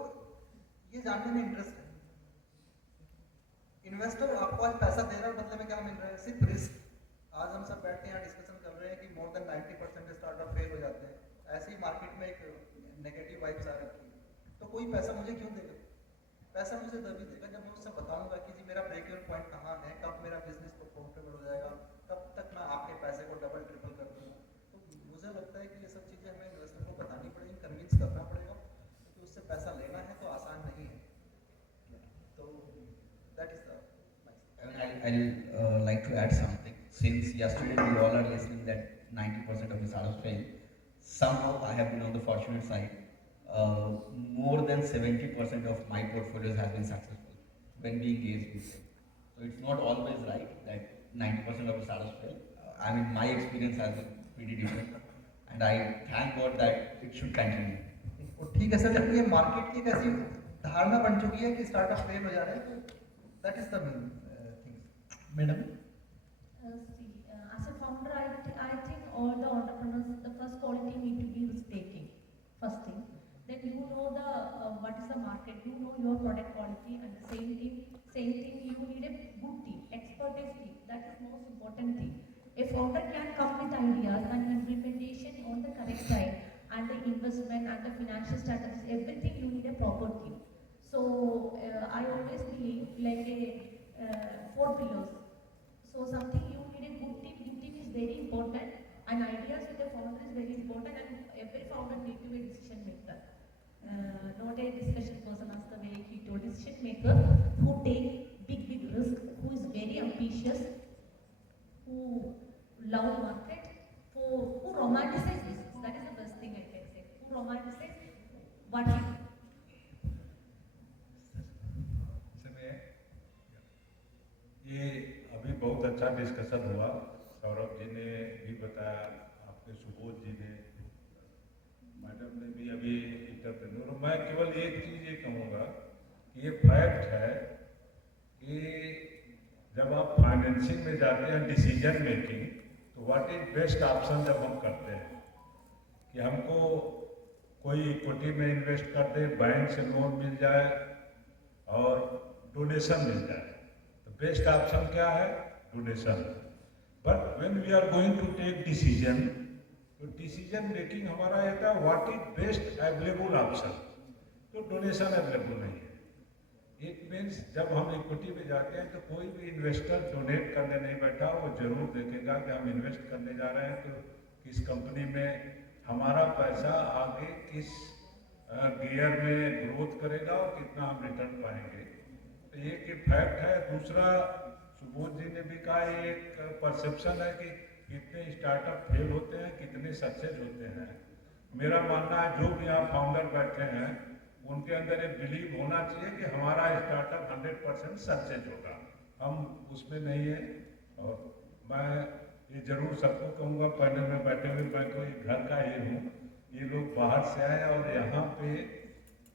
ये जानने में इंटरेस्ट है। इन्वेस्टर आपको आज पैसा दे रहा है, बदले में क्या मिल रहा है, सिर्फ रिस्क। आज हम सब बैठ के यहाँ डिस्कशन कर रहे हैं कि मोर देन 90% स्टार्टअप फेल हो जाते हैं। ऐसे ही मार्केट में एक नेगेटिव वाइब्स आ रखी है। तो कोई पैसा मुझे क्यों देगा? पैसा मुझे तभी देगा जब मैं उससे बताऊंगा कि जी मेरा ब्रेक इवन पॉइंट कहाँ है, कब मेरा बिजनेस प्रॉफिटेबल हो जाएगा, कब तक मैं आपके पैसे को डबल ट्रिपल कर दूँगा। तो मुझे लगता है कि ये सब चीज़ें हमें इन्वेस्टर को बतानी पड़ेगी, कन्विंस करना पड़ेगा, क्योंकि उससे पैसा लेना है तो आसान नहीं है। तो that is the I'll like to add something. Since yesterday we all are listening that 90% of the startups fail, somehow I have been on the fortunate side. More than 70% of my portfolios has been successful when we engage with them. So it's not always right that 90% of the startups fail. I mean, my experience has been pretty different, and I thank God that it should continue. तो ठीक है सर, जब ये मार्केट की एक ऐसी धारणा बन चुकी है कि स्टार्टअप फेल हो जा रहे हैं, तो that is the main things. Madam, As a founder, I think all the entrepreneurs, the first quality need to be risk taking. First thing, then you know what is the market, you know your product quality, and the same thing you need a good team, expertise team. That is most important thing. A founder can come with ideas and implementation on the correct time, and the investment and the financial strategies, everything you need a proper team. So I always believe like a 4 pillars. So something you need a good team. Good team is very important, and ideas with the founder is very important, and every founder need to be a decision maker, not a discussion person. As the way he told, decision maker who take big risk, who is very ambitious, who love market, who romanticize business. That is the best thing I can say. Who romanticize what he. ये अभी बहुत अच्छा डिस्कशन हुआ। सौरभ जी ने भी बताया, आपके सुबोध जी ने, मैडम ने भी अभी इंटरप्रेन्योर। मैं केवल एक चीज़ ये कहूँगा कि ये फैक्ट है कि जब आप फाइनेंसिंग में जाते हैं, डिसीजन मेकिंग, तो व्हाट इज बेस्ट ऑप्शन जब हम करते हैं कि हमको कोई इक्विटी में इन्वेस्ट कर दे, बैंक से लोन मिल जाए और डोनेशन मिल जाए। तो बेस्ट ऑप्शन क्या है? Donation. But when we are going to take decision, तो डिसीजन मेकिंग हमारा रहता है what is best available option. तो डोनेशन अवेलेबल नहीं है। इट मीन्स जब हम इक्विटी में जाते हैं तो कोई भी इन्वेस्टर डोनेट करने नहीं बैठा, वो जरूर देखेगा कि हम इन्वेस्ट करने जा रहे हैं तो किस कंपनी में हमारा पैसा आगे किस गियर में ग्रोथ करेगा और कितना हम रिटर्न पाएंगे। तो एक फैक्ट है। दूसरा, सुबोध जी ने भी कहा, एक परसेप्शन है कि कितने स्टार्टअप फेल होते हैं, कितने सक्सेस होते हैं। मेरा मानना है जो भी यहाँ फाउंडर बैठे हैं उनके अंदर एक बिलीव होना चाहिए कि हमारा स्टार्टअप 100% सक्सेस होगा। हम उसमें नहीं है। और मैं ये जरूर सबको कहूँगा, पैनल में बैठे हुए, मैं कोई घर का ही हूँ। ये लोग बाहर से आए और यहाँ पे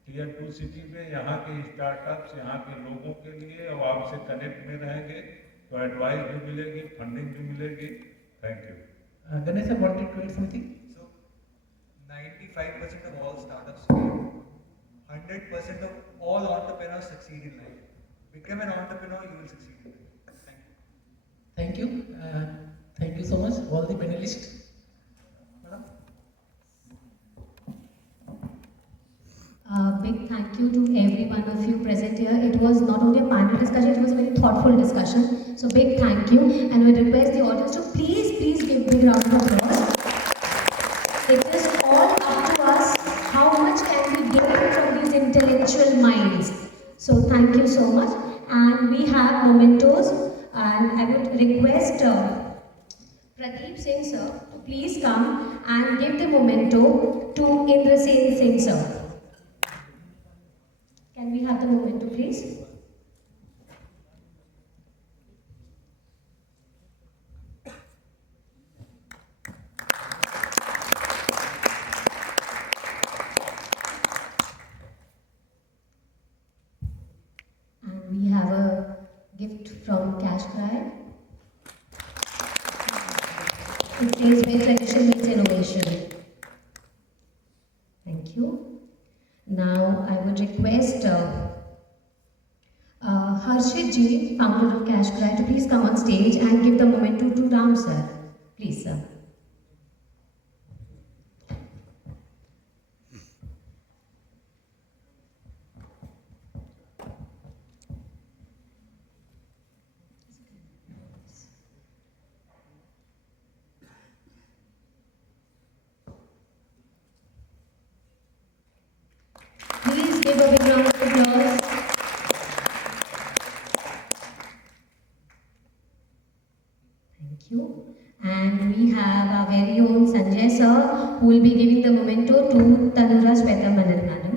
टियर 2 सिटी में यहाँ के स्टार्टअप्स, यहाँ के लोगों के लिए और आपसे कनेक्ट में रहेंगे तो एडवाइस भी मिलेगी, फंडिंग भी मिलेगी। Thank you. Ganesh, I wanted to add something. So 95% of all startups fail. 100% of all entrepreneurs succeed in life. Become an entrepreneur, you will succeed in life. Thank you. Thank you. Thank you so much, all the panelists. Madam? Big thank you to every one of you present here. It was not only a panel discussion, it was a very thoughtful discussion. So big thank you, and we request the audience to please give big round of applause. It is all up to us how much can we gain from these intellectual minds. So thank you so much, and we have mementos, and I would request Pradeep Singh sir to please come and give the memento to Indrasen Singh sir. Can we have the memento please? And we have a gift from Cash Cry. It says where tradition meets innovation. Thank you. Now I would request Harshit ji, founder of Cash Cry, to please come on stage and give the memento to Ram sir. Please sir. Please give a big round of applause. Thank you. And we have our very own Sanjay sir, who will be giving the memento to Tanura Shweta Manan madam.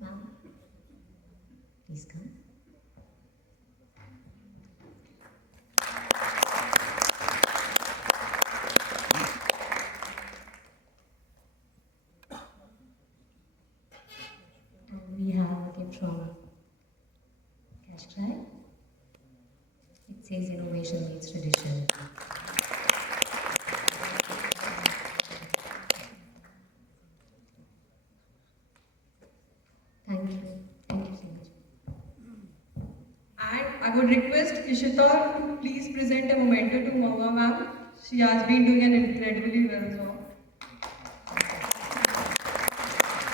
Ma'am, please come. And we have a gift from Cash Cry. It says innovation meets tradition. Thank you. Thank you so much. And I would request Ishita to please present a memento to Maua ma'am. She has been doing an incredibly well job.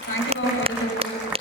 Thank you all for the support.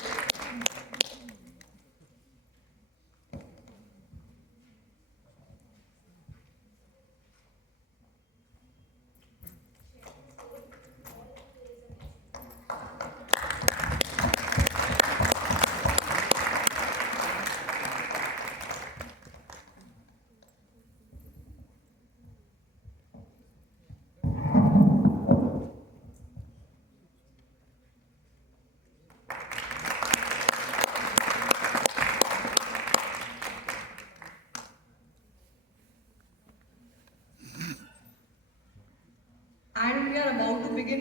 And we are about to begin